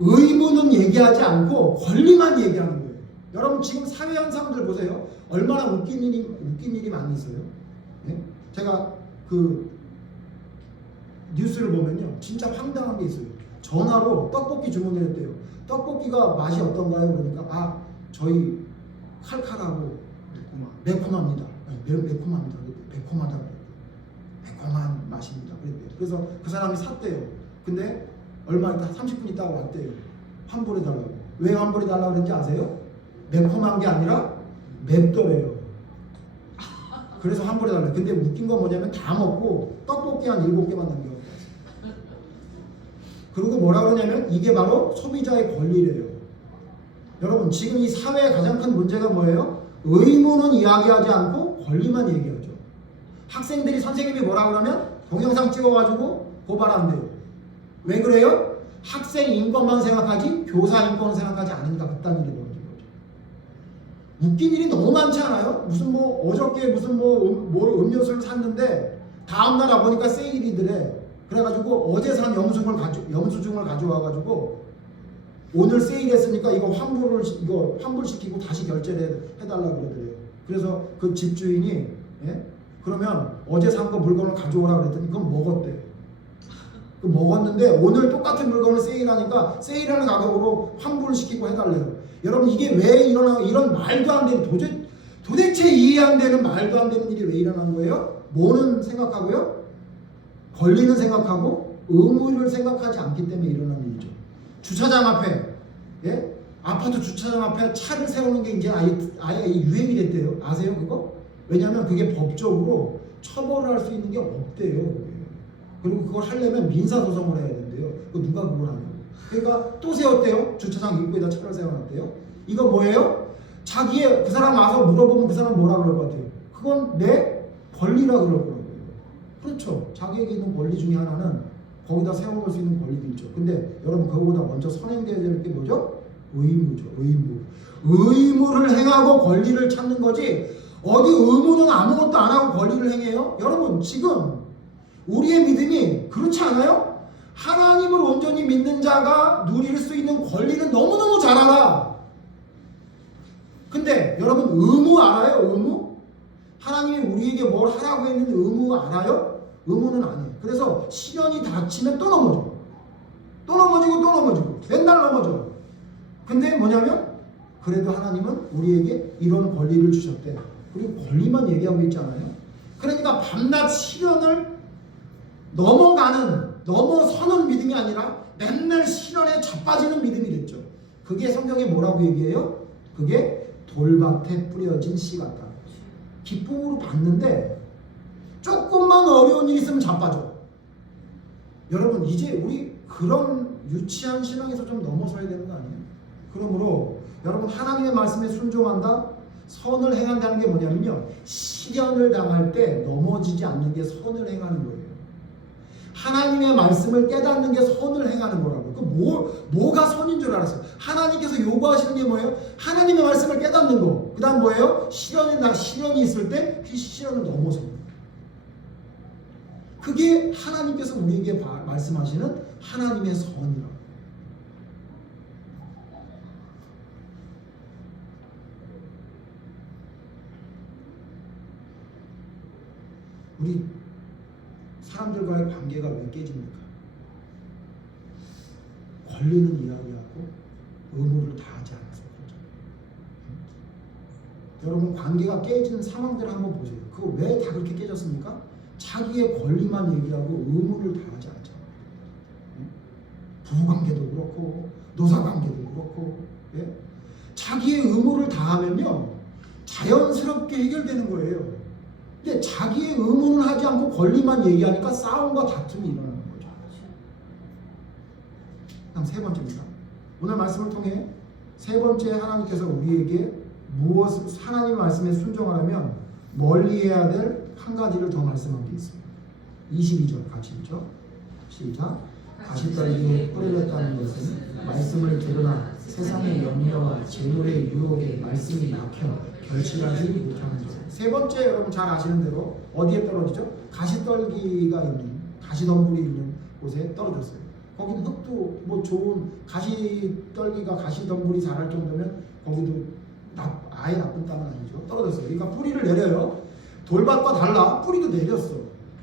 의무는 얘기하지 않고 권리만 얘기하는 거예요. 여러분 지금 사회 현상들 보세요. 얼마나 웃긴 일이 많이 있어요. 네? 제가 그 뉴스를 보면요. 진짜 황당한 게 있어요. 전화로 떡볶이 주문을 했대요. 떡볶이가 맛이 어떤가요? 그러니까 저희 칼칼하고 매콤합니다. 매콤합니다. 매콤하다. 매콤한 맛입니다. 그랬대요. 그래서 그 사람이 샀대요. 근데 얼마 있다 30분 있다가 왔대요. 환불해달라고. 왜 환불해달라고 그랬는지 아세요? 매콤한 게 아니라 맵더래요. 그래서 환불해달라고. 근데 웃긴 건 뭐냐면 다 먹고 떡볶이 한 7개만 남겨요. 그리고 뭐라 그러냐면 이게 바로 소비자의 권리래요. 여러분 지금 이 사회의 가장 큰 문제가 뭐예요? 의무는 이야기하지 않고 권리만 얘기하죠. 학생들이 선생님이 뭐라 그러면 동영상 찍어가지고 고발한대요. 왜 그래요? 학생 인권만 생각하지 교사 인권을 생각하지 않으니까 그딴 일이 벌어진 거죠. 웃긴 일이 너무 많지 않아요? 무슨 어저께 무슨 음료수를 샀는데 다음날 와보니까 세일이더래. 그래가지고 어제 산 영수증을 가져와가지고 오늘 세일했으니까 이거 환불시키고 다시 결제를 해달라고 그러더래요. 그래서 그 집주인이 그러면 어제 산 거 물건을 가져오라 그랬더니 그건 먹었대. 그 먹었는데 오늘 똑같은 물건을 세일하니까 세일하는 가격으로 환불시키고 해달래요. 여러분 이게 왜 이런 말도 안 되는 도대체 이해 안 되는 말도 안 되는 일이 왜 일어난 거예요? 뭐는 생각하고요? 권리는 생각하고 의무를 생각하지 않기 때문에 일어난 일이죠. 주차장 앞에 아파트 주차장 앞에 차를 세우는 게 이제 아예 유행이 됐대요. 아세요 그거? 왜냐하면 그게 법적으로 처벌을 할 수 있는 게 없대요. 그리고 그걸 하려면 민사소송을 해야 된대요. 누가 그걸 하냐고. 그러니까 또 세웠대요. 주차장 입구에다 차를 세워놨대요. 이거 뭐예요? 그 사람 와서 물어보면 그 사람 뭐라 그럴 것 같아요? 그건 내 권리라 그럴 거라고요. 그렇죠. 자기에게 있는 권리 중에 하나는 거기다 세워놓을 수 있는 권리도 있죠. 근데 여러분 그거보다 먼저 선행되어야 될 게 뭐죠? 의무죠. 의무. 의무를 행하고 권리를 찾는 거지 어디 의무는 아무것도 안 하고 권리를 행해요? 여러분 지금 우리의 믿음이 그렇지 않아요? 하나님을 온전히 믿는 자가 누릴 수 있는 권리는 너무너무 잘 알아. 근데 여러분 의무 알아요? 의무? 하나님이 우리에게 뭘 하라고 했는데 의무 알아요? 의무는 아니에요. 그래서 시련이 닥치면 또 넘어져. 또 넘어지고 또 넘어지고 맨날 넘어져. 근데 뭐냐면 그래도 하나님은 우리에게 이런 권리를 주셨대. 그리고 권리만 얘기하고 있지 않아요? 그러니까 밤낮 시련을 넘어서는 믿음이 아니라 맨날 시련에 자빠지는 믿음이 됐죠. 그게 성경에 뭐라고 얘기해요? 그게 돌밭에 뿌려진 씨 같다. 기쁨으로 받는데 조금만 어려운 일 있으면 자빠져. 여러분 이제 우리 그런 유치한 신앙에서 좀 넘어서야 되는 거 아니에요? 그러므로 여러분 하나님의 말씀에 순종한다, 선을 행한다는 게 뭐냐면요, 시련을 당할 때 넘어지지 않는 게 선을 행하는 거예요. 하나님의 말씀을 깨닫는 게 선을 행하는 거라고. 뭐가 선인 줄 알았어요. 하나님께서 요구하시는 게 뭐예요? 하나님의 말씀을 깨닫는 거. 그 다음 뭐예요? 시련이 있을 때 그 시련을 넘어서는 거. 그게 하나님께서 우리에게 말씀하시는 하나님의 선이라고. 우리 사람들과의 관계가 왜 깨집니까? 권리는 이야기하고 의무를 다하지 않아서 그렇죠. 여러분 관계가 깨지는 상황들을 한번 보세요. 그거 왜 다 그렇게 깨졌습니까? 자기의 권리만 얘기하고 의무를 다하지 않잖아요. 부부관계도 그렇고 노사관계도 그렇고, 예? 자기의 의무를 다하면요 자연스럽게 해결되는 거예요. 근데 자기의 의무는 하지 않고 권리만 얘기하니까 싸움과 다툼이 일어나는 거죠. 다음 세 번째입니다. 오늘 말씀을 통해 세 번째 하나님께서 우리에게 하나님의 말씀에 순종하려면 멀리해야 될 한 가지를 더 말씀한 게 있습니다. 22절 같이 읽죠. 시작. 가시떨기에 뿌려졌다는 것은 말씀을 들으나 세상의 염려와 재물의 유혹에 말씀이 막혀 결실하지 못하는 것. 세 번째 여러분 잘 아시는 대로 어디에 떨어지죠? 가시떨기가 있는, 가시덤불이 있는 곳에 떨어졌어요. 거기는 흙도 뭐 좋은 가시떨기가 가시덤불이 자랄 정도면 거기도 아예 나쁜 땅은 아니죠. 떨어졌어요. 그러니까 뿌리를 내려요. 돌밭과 달라 뿌리도 내렸어.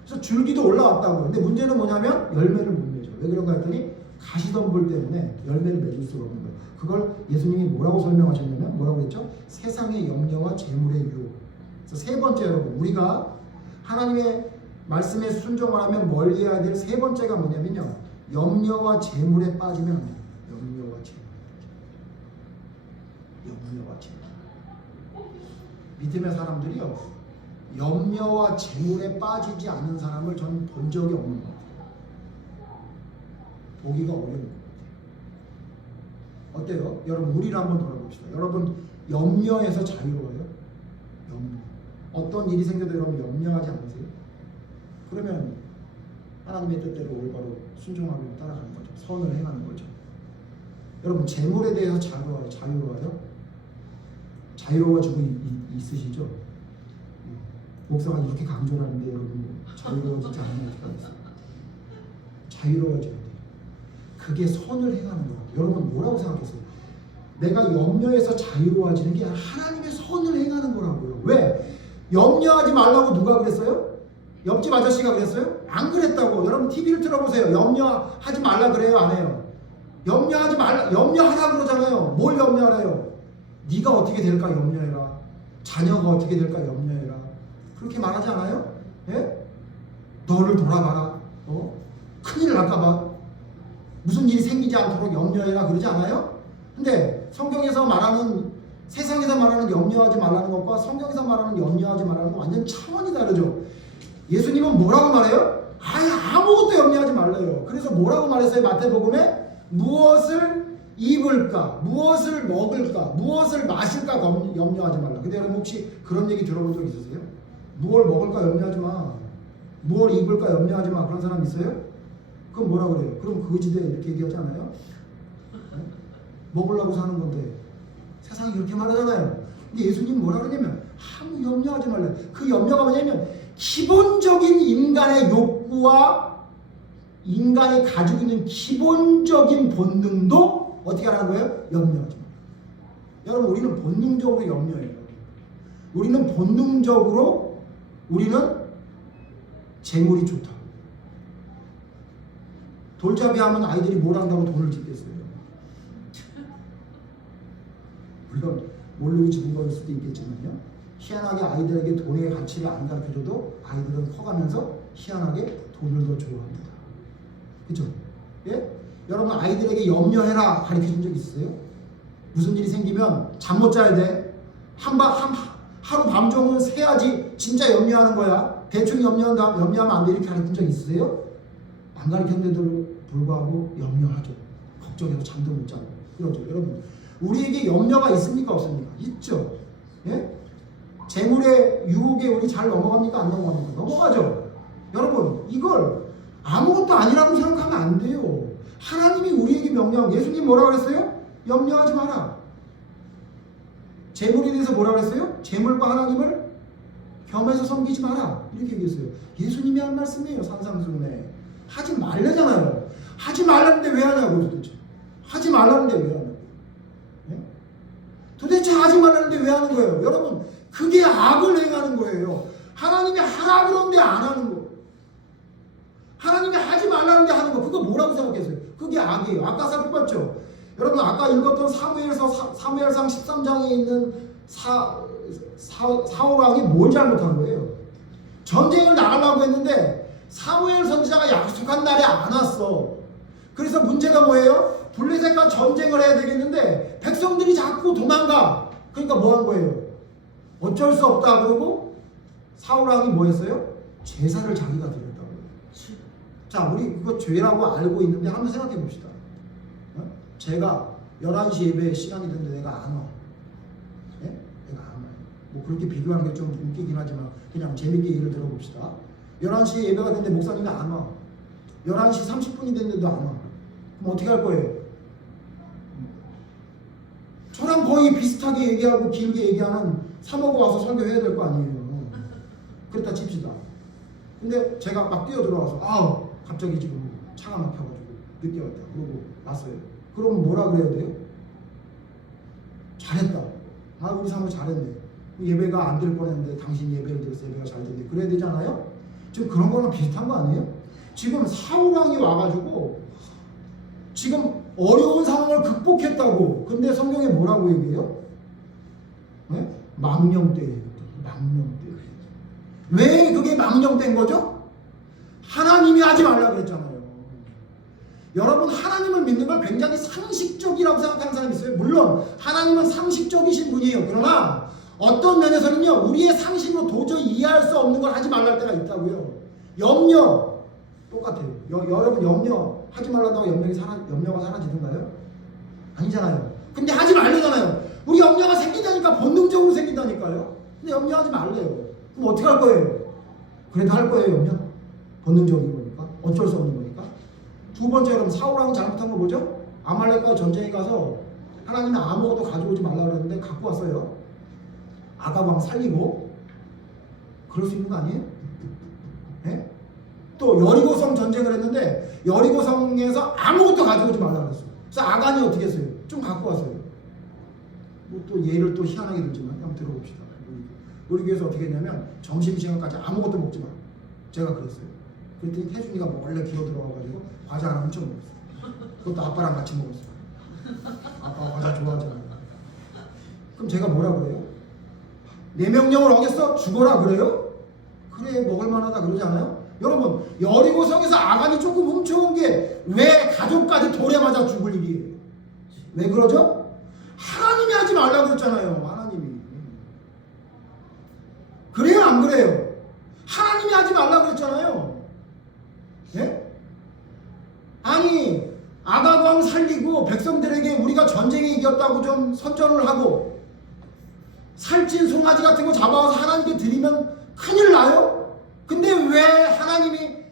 그래서 줄기도 올라왔다고요. 근데 문제는 뭐냐면 열매를 못 맺어. 왜 그런가 했더니 가시덤불 때문에 열매를 맺을 수가 없는 거예요. 그걸 예수님이 뭐라고 설명하셨냐면 뭐라고 했죠? 세상의 염려와 재물의 유혹. 그래서 세 번째 여러분 우리가 하나님의 말씀에 순종을 하면 멀리해야 될 세 번째가 뭐냐면요, 염려와 재물에 빠지면 안 돼요. 염려와 재물. 믿음의 사람들이요 염려와 재물에 빠지지 않은 사람을 저는 본 적이 없는 것 같아요. 보기가 어려운 것 같아요. 어때요? 여러분 우리를 한번 돌아봅시다. 여러분 염려에서 자유로워요? 염려. 어떤 일이 생겨도 여러분 염려하지 않으세요? 그러면 하나님의 뜻대로 올바로 순종하며 따라가는 거죠. 선을 행하는 거죠. 여러분 재물에 대해서 자유로워요? 자유로워지고 있으시죠? 목사가 이렇게 강조를 하는데 여러분 자유로워지지 않으면 어떡하겠어요? 자유로워져야 돼요. 그게 선을 행하는 거예요. 여러분 뭐라고 생각했어요? 내가 염려에서 자유로워지는 게 하나님의 선을 행하는 거라고요. 왜? 염려하지 말라고 누가 그랬어요? 옆집 아저씨가 그랬어요? 안 그랬다고. 여러분 TV를 틀어보세요. 염려하지 말라 그래요? 안 해요? 염려하지 말라, 염려하라 그러잖아요. 뭘 염려하래요? 네가 어떻게 될까 염려해라. 자녀가 어떻게 될까 염려해라. 그렇게 말하지 않아요? 예? 너를 돌아봐라. 큰일 날까봐 무슨 일이 생기지 않도록 염려해라 그러지 않아요? 근데 성경에서 말하는, 세상에서 말하는 염려하지 말라는 것과 성경에서 말하는 염려하지 말라는 건 완전 차원이 다르죠. 예수님은 뭐라고 말해요? 아예 아무것도 염려하지 말래요. 그래서 뭐라고 말했어요? 마태복음에 무엇을 입을까, 무엇을 먹을까, 무엇을 마실까 염려하지 말라. 근데 여러분 혹시 그런 얘기 들어본 적 있으세요? 무엇 먹을까 염려하지 마. 무엇 입을까 염려하지 마. 그런 사람 있어요? 그럼 뭐라 그래요? 그럼 거지대 이렇게 얘기하지 않아요? 네? 먹으려고 사는 건데 세상이 그렇게 말하잖아요. 근데 예수님 뭐라 그러냐면 아무 염려하지 말래. 그 염려가 뭐냐면 기본적인 인간의 욕구와 인간이 가지고 있는 기본적인 본능도 어떻게 하라는 거예요? 염려하지 마. 여러분 우리는 본능적으로 염려해요. 우리는 본능적으로 우리는 재물이 좋다. 돌잡이 하면 아이들이 뭘 한다고 돈을 짓겠어요. 물론 모르고 집은 걸 수도 있겠지만요. 희한하게 아이들에게 돈의 가치를 안 가르쳐줘도 아이들은 커가면서 희한하게 돈을 더 좋아합니다. 그렇죠? 예? 여러분 아이들에게 염려해라 가르쳐준 적 있으세요? 무슨 일이 생기면 잠 못 자야 돼. 하루 밤종은 새야지 진짜 염려하는 거야. 대충 염려하면 안 돼. 이렇게 가르친 적 있으세요? 안 가르쳤는데도 불구하고 염려하죠. 걱정해서 잠도 못 자고 그러죠. 여러분 우리에게 염려가 있습니까 없습니까? 있죠. 예? 재물의 유혹에 우리 잘 넘어갑니까 안 넘어갑니까? 넘어가죠. 여러분 이걸 아무것도 아니라고 생각하면 안 돼요. 하나님이 우리에게 명령. 예수님 뭐라 그랬어요? 염려하지 마라. 재물에 대해서 뭐라 그랬어요? 재물과 하나님을 겸해서 섬기지 마라. 이렇게 얘기했어요. 예수님이 한 말씀이에요. 산상수훈에. 하지 말래잖아요. 하지 말라는데 왜 하냐고 도대체. 하지 말라는데 왜 하냐고. 네? 도대체 하지 말라는데 왜 하는 거예요? 여러분 그게 악을 행하는 거예요. 하나님이 하라 그러는데 안 하는 거. 하나님이 하지 말라는데 하는 거. 그거 뭐라고 생각했어요? 그게 악이에요. 아까 살펴봤죠? 여러분 아까 읽었던 사무엘상 13장에 있는 사울왕이 뭘 잘못한 거예요? 전쟁을 나가려고 했는데 사무엘 선지자가 약속한 날에 안 왔어. 그래서 문제가 뭐예요? 블레셋과 전쟁을 해야 되겠는데 백성들이 자꾸 도망가. 그러니까 뭐 한 거예요? 어쩔 수 없다 그러고 사울왕이 뭐 했어요? 제사를 자기가 드렸다고. 자 우리 그거 죄라고 알고 있는데 한번 생각해 봅시다. 제가 11시 예배 시간이 됐는데 내가 안 와. 예? 내가 안 와요. 뭐 그렇게 비교하는 게 좀 웃기긴 하지만 그냥 재밌게 예를 들어봅시다. 11시에 예배가 됐는데 목사님이 안 와. 11시 30분이 됐는데도 안 와. 그럼 어떻게 할 거예요? 저랑 거의 비슷하게 얘기하고 길게 얘기하는 사모가 와서 설교해야 될 거 아니에요. 그랬다 칩시다. 근데 제가 막 뛰어 들어와서 갑자기 지금 차가 막혀가지고 늦게 왔다. 그러고 왔어요. 그러면 뭐라 그래야 돼요? 잘했다. 우리 사모 잘했네. 예배가 안 될 뻔했는데 당신 예배를 드려서 예배가 잘 됐네. 그래야 되잖아요. 지금 그런 거랑 비슷한 거 아니에요? 지금 사울왕이 와가지고 지금 어려운 상황을 극복했다고. 근데 성경에 뭐라고 얘기해요? 네? 망령때예요. 망령때. 왜 그게 망령때인 거죠? 하나님이 하지 말라고 했잖아요. 여러분 하나님을 믿는 걸 굉장히 상식적이라고 생각하는 사람이 있어요. 물론 하나님은 상식적이신 분이에요. 그러나 어떤 면에서는요 우리의 상식으로 도저히 이해할 수 없는 걸 하지 말랄 때가 있다고요. 염려 똑같아요. 여러분 염려하지 말란다고 염려가 사라지는가요? 아니잖아요. 근데 하지 말래잖아요. 우리 염려가 생기다니까. 본능적으로 생긴다니까요. 근데 염려하지 말래요. 그럼 어떻게 할 거예요? 그래도 할 거예요. 염려? 본능적인 거니까. 어쩔 수 없는 거니까. 두 번째 여러분 사울왕이 잘못한 거 뭐죠? 아말렉과 전쟁에 가서 하나님은 아무것도 가져오지 말라 그랬는데 갖고 왔어요. 아갑 왕 살리고. 그럴 수 있는 거 아니에요? 네? 또 여리고성 전쟁을 했는데 여리고성에서 아무것도 가져오지 말라 그랬어요. 그래서 아간이 어떻게 했어요? 좀 갖고 왔어요. 뭐 또 예를 또 희한하게 들지만 한번 들어봅시다. 우리 교회에서 어떻게 했냐면 점심시간까지 아무것도 먹지 마. 제가 그랬어요. 그랬더니 태준이가 몰래 기어 들어와가지고 과자 하나 훔쳐 먹었어요. 그것도 아빠랑 같이 먹었어요. 아빠 과자 좋아하잖아요. 그럼 제가 뭐라 그래요? 내 명령을 어겼어? 죽어라 그래요? 그래 먹을 만하다 그러지 않아요? 여러분 여리고성에서 아간이 조금 훔쳐온 게 왜 가족까지 돌에 맞아 죽을 일이에요? 왜 그러죠? 하나님이 하지 말라고 그랬잖아요. 하나님이. 그래요 안 그래요? 하나님이 하지 말라고 그랬잖아요. 예? 아니 아각 왕 살리고 백성들에게 우리가 전쟁에 이겼다고 좀 선전을 하고 살찐 송아지 같은 거 잡아와서 하나님께 드리면 큰일 나요. 근데 왜 하나님이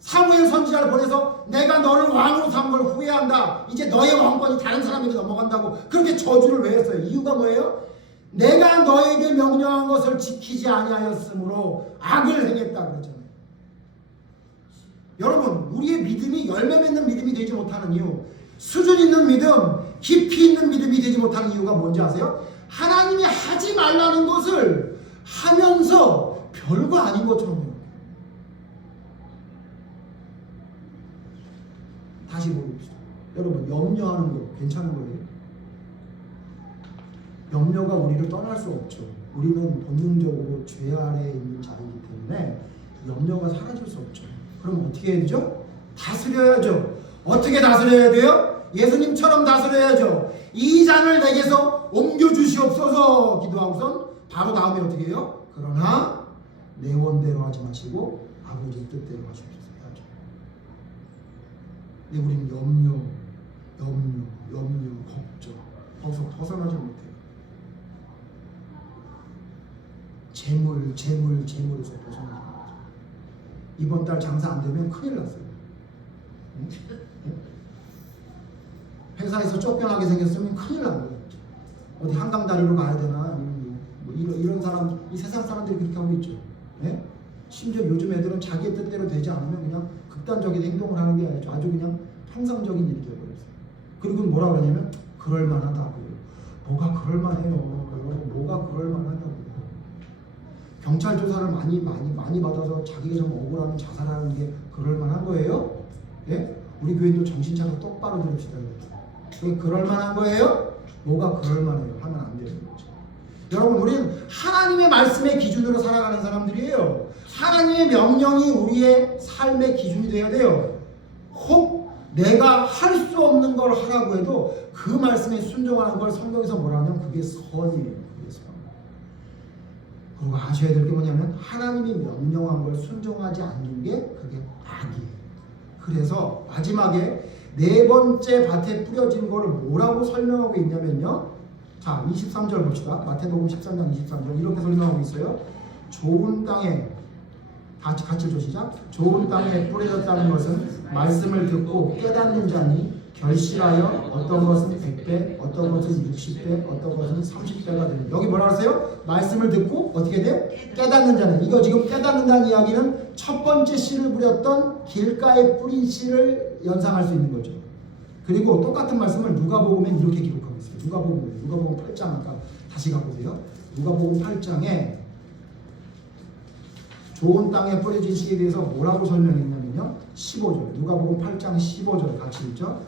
사무엘 선지자를 보내서 내가 너를 왕으로 삼은 걸 후회한다, 이제 너의 왕권이 다른 사람에게 넘어간다고 그렇게 저주를 왜 했어요? 이유가 뭐예요? 내가 너에게 명령한 것을 지키지 아니하였으므로 악을 행했다 그랬잖아요. 여러분, 우리의 믿음이 열매 맺는 믿음이 되지 못하는 이유, 수준 있는 믿음, 깊이 있는 믿음이 되지 못하는 이유가 뭔지 아세요? 하나님이 하지 말라는 것을 하면서 별거 아닌 것처럼 해요. 다시 보십시오. 여러분, 염려하는 거 괜찮은 거예요? 염려가 우리를 떠날 수 없죠. 우리는 본능적으로 죄 아래에 있는 자이기 때문에 염려가 사라질 수 없죠. 그럼 어떻게 해야 되죠? 다스려야죠. 어떻게 다스려야 돼요? 예수님처럼 다스려야죠. 이 잔을 내게서 옮겨주시옵소서 기도하고선 바로 다음에 어떻게 해요? 그러나 내 원대로 하지 마시고 아버지 뜻대로 하십시오. 근데 우리는 염려, 걱정, 거기서 벗어나지 못해요. 재물에서 벗어나지 못해요. 이번 달 장사 안 되면 큰일 났어요. 응? 회사에서 쫓겨나게 생겼으면 큰일 나는 거예요. 어디 한강다리로 가야 되나? 뭐 이런 사람, 이 세상 사람들이 그렇게 하고 있죠. 네? 심지어 요즘 애들은 자기의 뜻대로 되지 않으면 그냥 극단적인 행동을 하는 게 아주 그냥 평상적인 일이 되어버렸어요. 그리고 뭐라 그러냐면 그럴만하다고요. 뭐가 그럴만해요? 뭐가 그럴만하냐고요. 경찰 조사를 많이 받아서 자기가 좀 억울하면 자살하는 게 그럴만한 거예요? 예? 우리 교인도 정신 차려 똑바로 들읍시다. 그게 그럴만한 거예요? 뭐가 그럴만해요? 하면 안 되는 거죠. 여러분, 우리는 하나님의 말씀의 기준으로 살아가는 사람들이에요. 하나님의 명령이 우리의 삶의 기준이 되어야 돼요. 혹 내가 할 수 없는 걸 하라고 해도 그 말씀에 순종하는 걸 성경에서 뭐라 하냐면 그게 선이에요. 그게 선. 그리고 아셔야 될 게 뭐냐면 하나님이 명령한 걸 순종하지 않는 게 그게 악이에요. 그래서 마지막에 네 번째 밭에 뿌려진 거를 뭐라고 설명하고 있냐면요. 자, 23절 봅시다. 마태복음 13장 23절 이렇게 설명하고 있어요. 좋은 땅에 같이 읽죠. 시작. 좋은 땅에 뿌려졌다는 것은 말씀을 듣고 깨닫는 자니 결실하여 어떤 것은 100배, 어떤 것은 60배, 어떤 것은 30배가 되는. 여기 뭐라 그랬어요? 말씀을 듣고 어떻게 돼? 깨닫는 자는. 이거 지금 깨닫는다는 이야기는 첫 번째 씨를 뿌렸던 길가에 뿌린 씨를 연상할 수 있는 거죠. 그리고 똑같은 말씀을 누가복음에 이렇게 기록하고 있어요. 누가복음 8장 아까 다시 가보세요. 누가복음 8장에 좋은 땅에 뿌려진 씨에 대해서 뭐라고 설명했냐면요. 15절. 누가복음 8장 15절 같이 읽죠.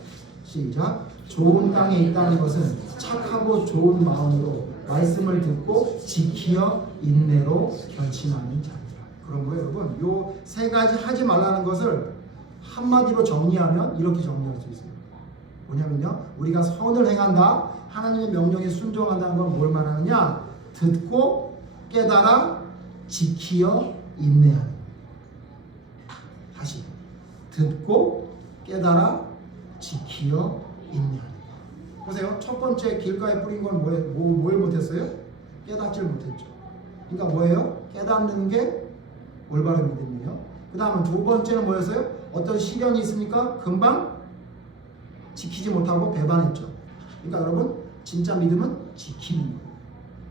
시작. 좋은 땅에 있다는 것은 착하고 좋은 마음으로 말씀을 듣고 지키어 인내로 결심하는 자입니다. 그런 거예요, 여러분. 요 세 가지 하지 말라는 것을 한마디로 정리하면 이렇게 정리할 수 있어요. 뭐냐면요. 우리가 선을 행한다. 하나님의 명령에 순종한다는 건 뭘 말하느냐? 듣고 깨달아 지키어 인내하는. 다시 듣고 깨달아 지키어 인내하는. 보세요. 첫 번째 길가에 뿌린 건 뭘 못했어요? 깨닫질 못했죠. 그러니까 뭐예요? 깨닫는 게 올바른 믿음이에요. 그 다음은 두 번째는 뭐였어요? 어떤 시련이 있으니까 금방 지키지 못하고 배반했죠. 그러니까 여러분, 진짜 믿음은 지키는 거예요.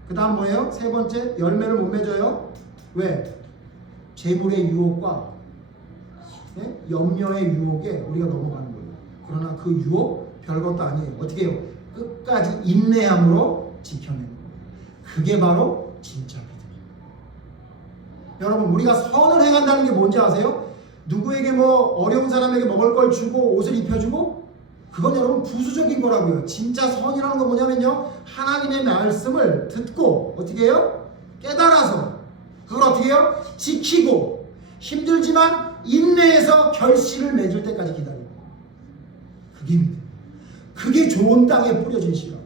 그 다음 뭐예요? 세 번째, 열매를 못 맺어요. 왜? 재물의 유혹과 염려의 유혹에 우리가 넘어가는 거예요. 그러나 그 유혹 별것도 아니에요. 어떻게 해요? 끝까지 인내함으로 지켜내는 거예요. 그게 바로 진짜 믿음입니다. 여러분, 우리가 선을 행한다는 게 뭔지 아세요? 누구에게 어려운 사람에게 먹을 걸 주고 옷을 입혀주고, 그건 여러분 부수적인 거라고요. 진짜 선이라는 건 뭐냐면요, 하나님의 말씀을 듣고 어떻게 해요? 깨달아서 그걸 어떻게 해요? 지키고, 힘들지만 인내해서 결실을 맺을 때까지 기다리고. 그게 믿음. 그게 좋은 땅에 뿌려진 씨라고.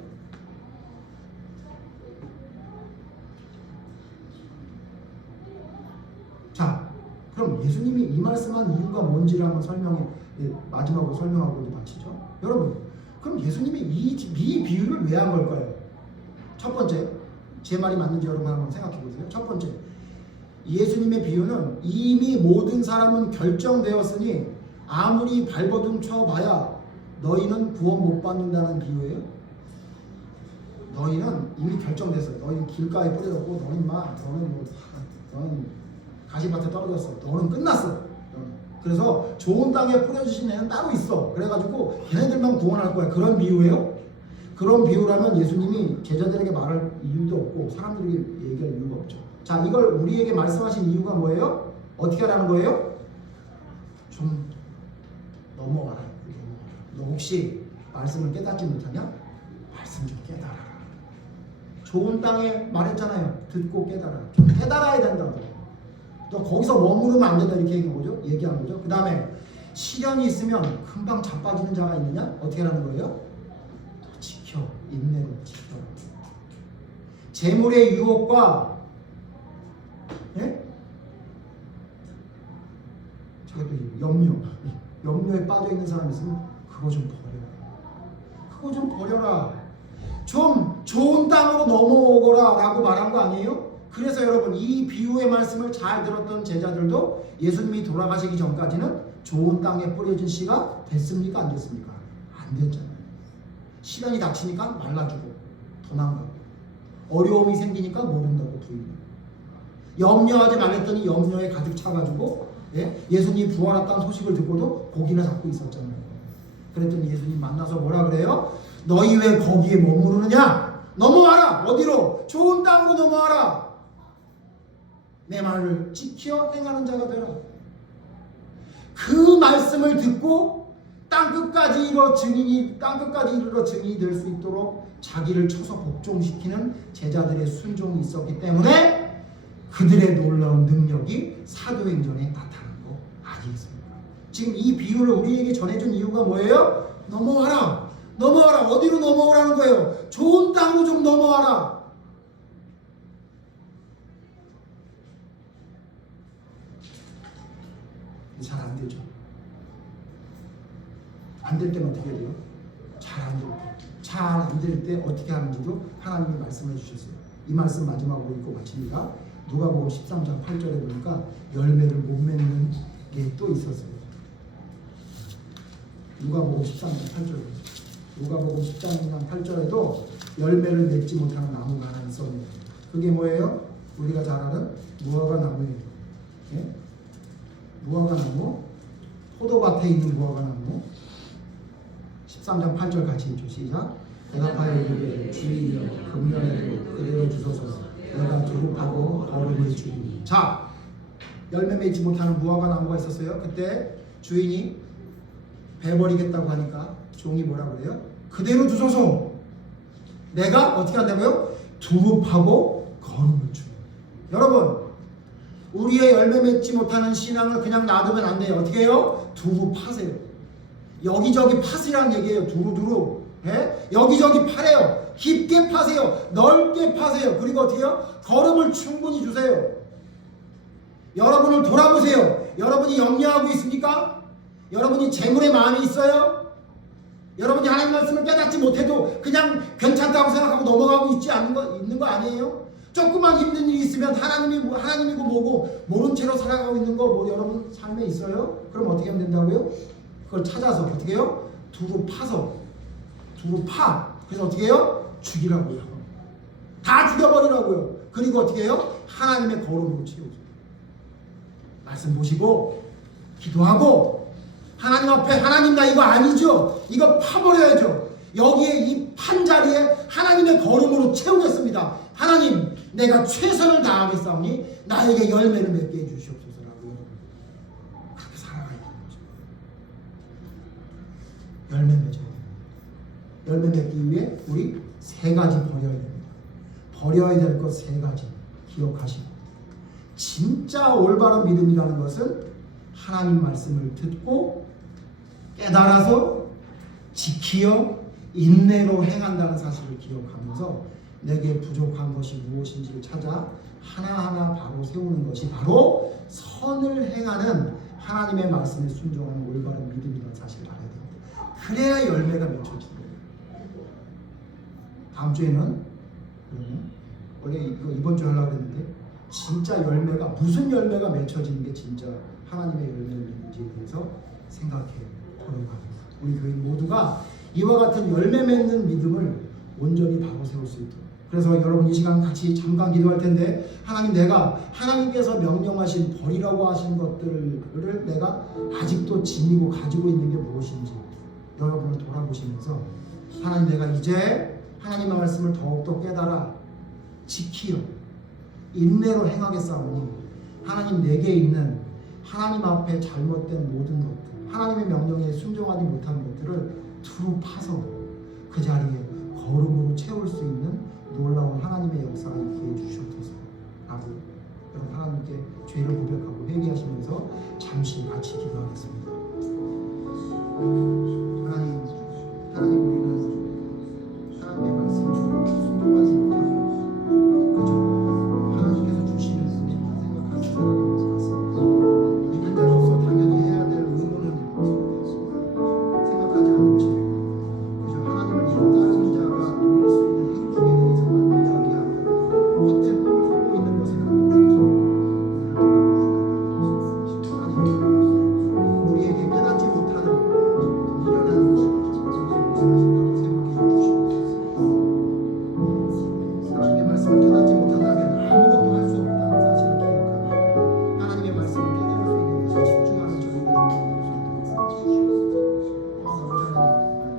자, 그럼 예수님이 이 말씀한 이유가 뭔지를 한번 마지막으로 설명하고 이제 마치죠. 여러분, 그럼 예수님이 이 비유를 왜 한 걸까요? 첫 번째, 제 말이 맞는지 여러분 한번 생각해 보세요. 첫 번째, 예수님의 비유는 이미 모든 사람은 결정되었으니 아무리 발버둥 쳐봐야 너희는 구원 못 받는다는 비유예요. 너희는 이미 결정됐어. 너희는 길가에 뿌려졌고 너는 가시밭에 떨어졌어. 너는 끝났어. 그래서 좋은 땅에 뿌려주신 애는 따로 있어. 그래가지고 걔네들만 구원할 거야. 그런 비유예요. 그런 비유라면 예수님이 제자들에게 말할 이유도 없고 사람들에게 얘기할 이유가 없죠. 자, 이걸 우리에게 말씀하신 이유가 뭐예요? 어떻게 하라는 거예요? 좀 넘어와라. 너 혹시 말씀을 깨닫지 못하냐? 말씀 좀 깨달아라. 좋은 땅에 말했잖아요. 듣고 깨달아라. 좀 깨달아야 된다고. 너 거기서 머무르면 안 된다 이렇게 얘기한 거죠. 그 다음에 시련이 있으면 금방 자빠지는 자가 있느냐? 어떻게 하라는 거예요? 더 지켜. 인내로 지켜. 재물의 유혹과 염려에 빠져 있는 사람이 있으면 그거 좀 버려라. 좀 좋은 땅으로 넘어오거라 라고 말한 거 아니에요? 그래서 여러분 이 비유의 말씀을 잘 들었던 제자들도 예수님이 돌아가시기 전까지는 좋은 땅에 뿌려진 씨가 됐습니까? 안 됐습니까? 안 됐잖아요. 시간이 닥치니까 말라주고 도망가고 어려움이 생기니까 모른다고 부인하고 염려하지 말랬더니 염려에 가득 차가지고 예수님이 부활했다는 소식을 듣고도 고기나 잡고 있었잖아요. 그랬더니 예수님 만나서 뭐라 그래요? 너희 왜 거기에 머무르느냐? 넘어와라. 어디로? 좋은 땅으로 넘어와라. 내 말을 지켜 행하는 자가 되라. 그 말씀을 듣고 땅끝까지 이르러 증인이 될 수 있도록 자기를 쳐서 복종시키는 제자들의 순종이 있었기 때문에 그들의 놀라운 능력이 사도행전에 나타난 거 아니겠습니까? 지금 이 비유를 우리에게 전해준 이유가 뭐예요? 넘어와라. 어디로 넘어오라는 거예요? 좋은 땅으로 좀 넘어와라. 잘 안 되죠. 안 될 때는 어떻게 해야 돼요? 잘 안 될 때 어떻게 하는지도 하나님이 말씀해 주셨어요. 이 말씀 마지막으로 읽고 마칩니다. 누가복음 13장 8절에 보니까 열매를 못 맺는 게 또 있었어요. 누가복음 13장 8절. 누가복음 13장 8절에도 열매를 맺지 못하는 나무가 하나 있었네요. 그게 뭐예요? 우리가 잘 아는 무화과 나무예요. 무화과 나무, 포도밭에 있는 무화과 나무. 13장 8절 같이 읽죠. 시작. 대답하여 이르되 주인이여 금년에도 그대로 주소서. 내가 두릅하고 거름을 주리니. 자, 열매 맺지 못하는 무화과 나무가 있었어요. 그때 주인이 베버리겠다고 하니까 종이 뭐라 그래요? 그대로 두소서. 내가 어떻게 한다고요? 두릅하고 거름을 주리. 여러분, 우리의 열매 맺지 못하는 신앙을 그냥 놔두면 안 돼요. 어떻게 해요? 두루 파세요. 여기저기 파시라는 얘기예요. 두루두루. 여기저기 파래요. 깊게 파세요. 넓게 파세요. 그리고 어떻게 해요? 거름을 충분히 주세요. 여러분을 돌아보세요. 여러분이 염려하고 있습니까? 여러분이 재물의 마음이 있어요? 여러분이 하나님 말씀을 깨닫지 못해도 그냥 괜찮다고 생각하고 넘어가고 있는 거 아니에요? 조그만 힘든 일이 있으면 하나님이고 뭐고 모른 채로 살아가고 있는 거 여러분 삶에 있어요? 그럼 어떻게 하면 된다고요? 그걸 찾아서 어떻게 해요? 두루 파. 그래서 어떻게 해요? 죽이라고요. 다 죽여버리라고요. 그리고 어떻게 해요? 하나님의 거룩으로 채우죠. 말씀 보시고 기도하고 하나님 앞에 하나님 나 이거 아니죠? 이거 파버려야죠. 여기에 이 판 자리에 하나님의 거룩으로 채우겠습니다. 하나님 내가 최선을 다하겠사오니 나에게 열매를 맺게 해주시옵소서라고 그렇게 살아가야 되는 거죠. 열매 맺어야 됩니다. 열매 맺기 위해 우리 세 가지 버려야 됩니다. 버려야 될 것 세 가지 기억하시고, 진짜 올바른 믿음이라는 것은 하나님 말씀을 듣고 깨달아서 지키어 인내로 행한다는 사실을 기억하면서 내게 부족한 것이 무엇인지를 찾아 하나하나 바로 세우는 것이 바로 선을 행하는 하나님의 말씀에 순종하는 올바른 믿음이라는 사실을 알아야 됩니다. 그래야 열매가 맺혀지는 거예요. 다음 주에는 원래 이거 이번 주에 하려고 했는데 진짜 열매가 무슨 열매가 맺혀지는 게 진짜 하나님의 열매인지에 대해서 생각해 보려고 합니다. 우리 교인 모두가 이와 같은 열매 맺는 믿음을 온전히 바로 세울 수 있도록. 그래서 여러분 이 시간 같이 잠깐 기도할 텐데, 하나님, 내가 하나님께서 명령하신 버리라고 하신 것들을 내가 아직도 지니고 가지고 있는 게 무엇인지 여러분을 돌아보시면서, 하나님, 내가 이제 하나님의 말씀을 더욱더 깨달아 지키려 인내로 행하겠사오니 하나님, 내게 있는 하나님 앞에 잘못된 모든 것들, 하나님의 명령에 순종하지 못한 것들을 두루 파서 그 자리에 거룩으로 채울 수 있는 놀라운 하나님의 역사가 있게 해주시옵소서 라고 여러분 하나님께 죄를 고백하고 회개하시면서 잠시 같이 기도하겠습니다. 하나님, 우리는 하나님의 말씀을 순종하지 못하고 그저 하나님께서 주시는 것만 생각하는 사람인 것 같습니다. 믿음자로서 당연히 해야 될 의무는 생각하지 않는 채 그저 하나님을 따르는 자가 누릴 수 있는 행복에 대해서만 이야기하고 헛된 꿈을 꾸고 있는 것을 하나님, 우리에게 깨닫지 못하는 미련한 생각해 주시옵소서. 하나님의 말씀을 깨닫지 못한다면 아무것도 할 수 없다는 사실을 기억하며 하나님의 말씀을 깨달을 수 있는 것에 집중하는 저희들이 되도록 도와주시옵소서. 하나님,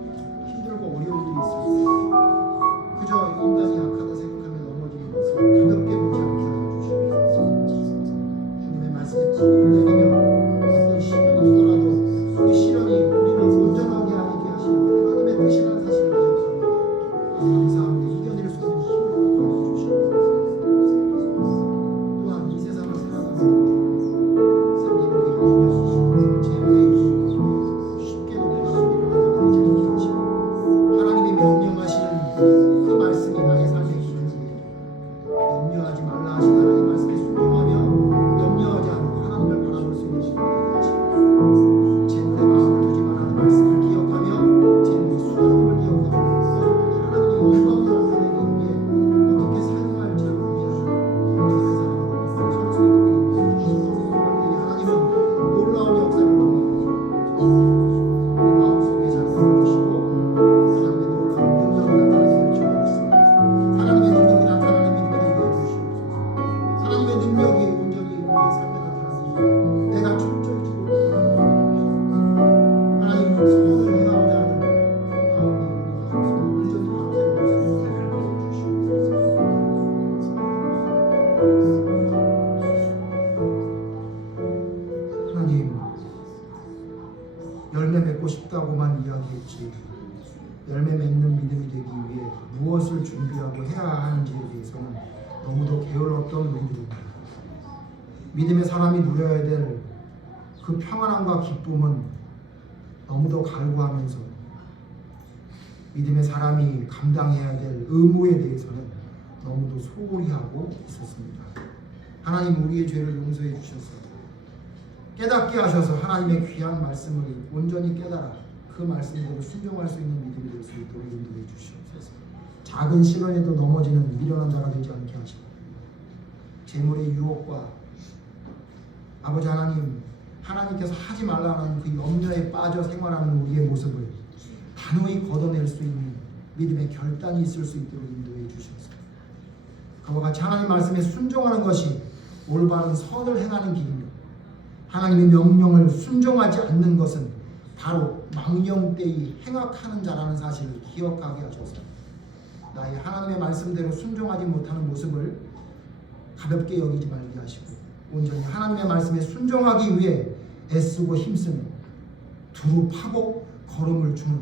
힘들고 어려운 일이 있을 때 그저 인간이 약하다 생각하며 넘어지는 것을 가볍게 보지 않게 하여 주시옵소서. 주님의 말씀에 뿌리를 내리며 어떤 시련이 오더라도 그 시련이 우리를 온전하게 하게 하시는 하나님의 뜻이라는 사실을 기억하며 감사하며 이겨낼 수 있는 힘을 더하여 주시옵소서. 또한 이 세상을 살아가면서 생기는 그 영역, 재물의 쉽게 넘어가는 미련한 자가 되지 않게 하시고 하나님이 명령하시는 그 말씀이 나의 삶에 이루어지게 염려하지 말라 하신 하나님 말씀에 순종하며 염려하지 않고 하나님을 바라볼 수 있는 시간이 되게 하시고 재물에 마음을 두지 말라는 말씀을 기억하며 재물이 수하나님을 기억하며 하나님의 영광을 나타내기 위해 어떻게 사용할지를 고민하는 믿음의 사람으로 설 수 있도록 인도해 주시옵소서. 하나님은 놀라운 역사를 우리 마음속에 작성해 주시고 하나님의 놀라운 능력을 나타내게 주옵소서. 하나님의 능력이 나타나는 믿음을 되게 해주시옵소서. 하나님의 능력이 온전히 우리의 삶에 나타나니 내가 철저히 지고 하나님 선을 행하고자 하는 그 가운데 우리가 온전히 바뀌는 것을 살게 해주시옵소서. 하나님, 열매 맺고 싶다고만 이야기했지 열매 맺는 믿음이 되기 위해 무엇을 준비하고 해야 하는지에 대해서는 너무도 게을렀던 우리들입니다. 믿음의 사람이 누려야 될 그 평안함과 기쁨은 너무도 갈구하면서 믿음의 사람이 감당해야 될 의무에 대해서는 너무도 소홀히 하고 있었습니다. 하나님, 우리의 죄를 용서해 주셔서 깨닫게 하셔서 하나님의 귀한 말씀을 온전히 깨달아 그 말씀대로 순종할 수 있는 믿음이 될 수 있도록 인도해 주시옵소서. 작은 시련에도 넘어지는 미련한 자가 되지 않게 하시고 재물의 유혹과 아버지 하나님, 하나님께서 하지 말라는 그 염려에 빠져 생활하는 우리의 모습을 단호히 걷어낼 수 있는 믿음의 결단이 있을 수 있도록 인도해 주셔서 그와 같이 하나님 말씀에 순종하는 것이 올바른 선을 행하는 길이며 하나님의 명령을 순종하지 않는 것은 바로 망령되이 행악하는 자라는 사실을 기억하게 하셔서 나의 하나님의 말씀대로 순종하지 못하는 모습을 가볍게 여기지 말게 하시고 온전히 하나님의 말씀에 순종하기 위해 애쓰고 힘쓰며 두루 파고 걸음을 주는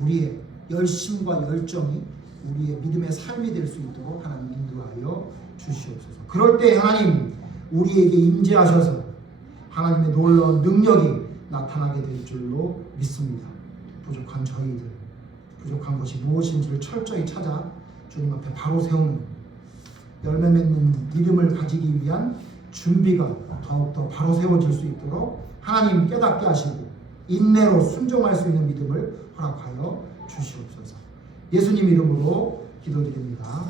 우리의 열심과 열정이 우리의 믿음의 삶이 될 수 있도록 하나님 인도하여 주시옵소서. 그럴 때 하나님 우리에게 임재하셔서 하나님의 놀라운 능력이 나타나게 될 줄로 믿습니다. 부족한 저희들, 부족한 것이 무엇인지를 철저히 찾아 주님 앞에 바로 세우는 열매 맺는 믿음을 가지기 위한 준비가 더욱더 바로 세워질 수 있도록 하나님 깨닫게 하시고 인내로 순종할 수 있는 믿음을 허락하여 주시옵소서. 예수님 이름으로 기도드립니다.